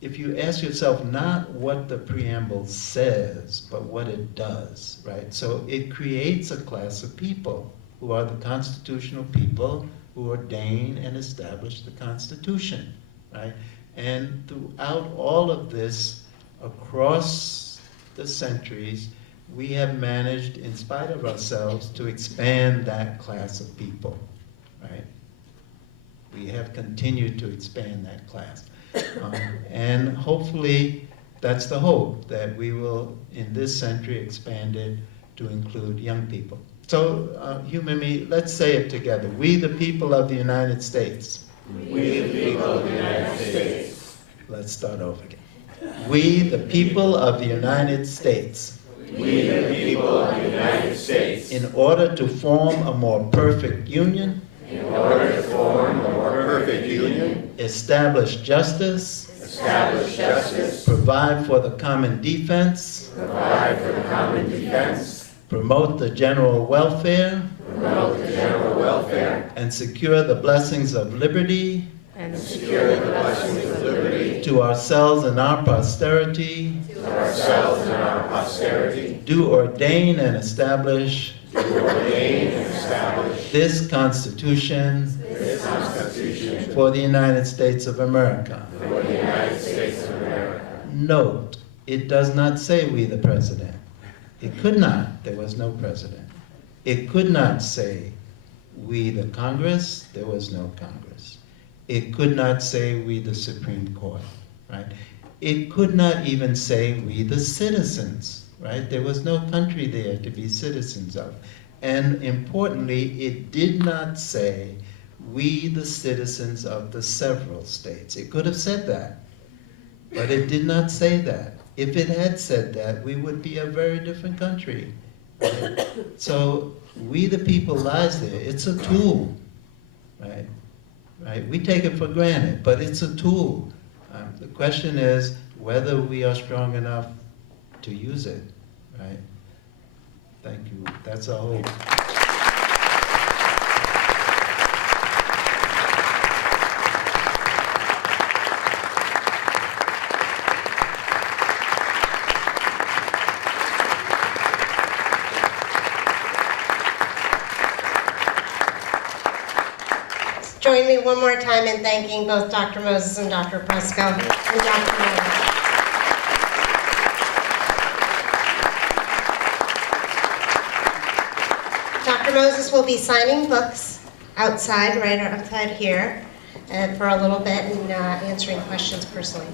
if you ask yourself not what the preamble says, but what it does, right? So it creates a class of people who are the constitutional people who ordain and establish the Constitution, right? And throughout all of this, across the centuries, we have managed, in spite of ourselves, to expand that class of people, right? We have continued to expand that class. And hopefully, that's the hope, that we will, in this century, expand it to include young people. So, Hugh Mimi, let's say it together. We, the people of the United States. We, the people of the United States. Let's start over again. We, the people of the United States. We, the people of the United States. In order to form a more perfect union. In order to form a more perfect union. Establish justice. Establish justice. Provide for the common defense. Provide for the common defense. Promote the general welfare. Promote the general welfare. And secure the blessings of liberty. And Secure the blessings of liberty. To ourselves and our posterity. To ourselves and our posterity. Do ordain and establish. Do ordain and establish. This Constitution. This Constitution. For the United States of America. For the United States of America. Note, it does not say we the president. It could not. There was no president. It could not say we the Congress. There was no Congress. It could not say we the Supreme Court, right? It could not even say we the citizens, right? There was no country there to be citizens of. And importantly, it did not say we the citizens of the several states. It could have said that, but it did not say that. If it had said that, we would be a very different country. Right? So we the people lies there. It's a tool, right? Right? We take it for granted, but it's a tool. The question is whether we are strong enough to use it, right? Thank you. That's a whole. Join me one more time in thanking both Dr. Moses and Dr. Preskill and Dr. Miller. Dr. Moses will be signing books outside, right outside here, for a little bit and answering questions personally.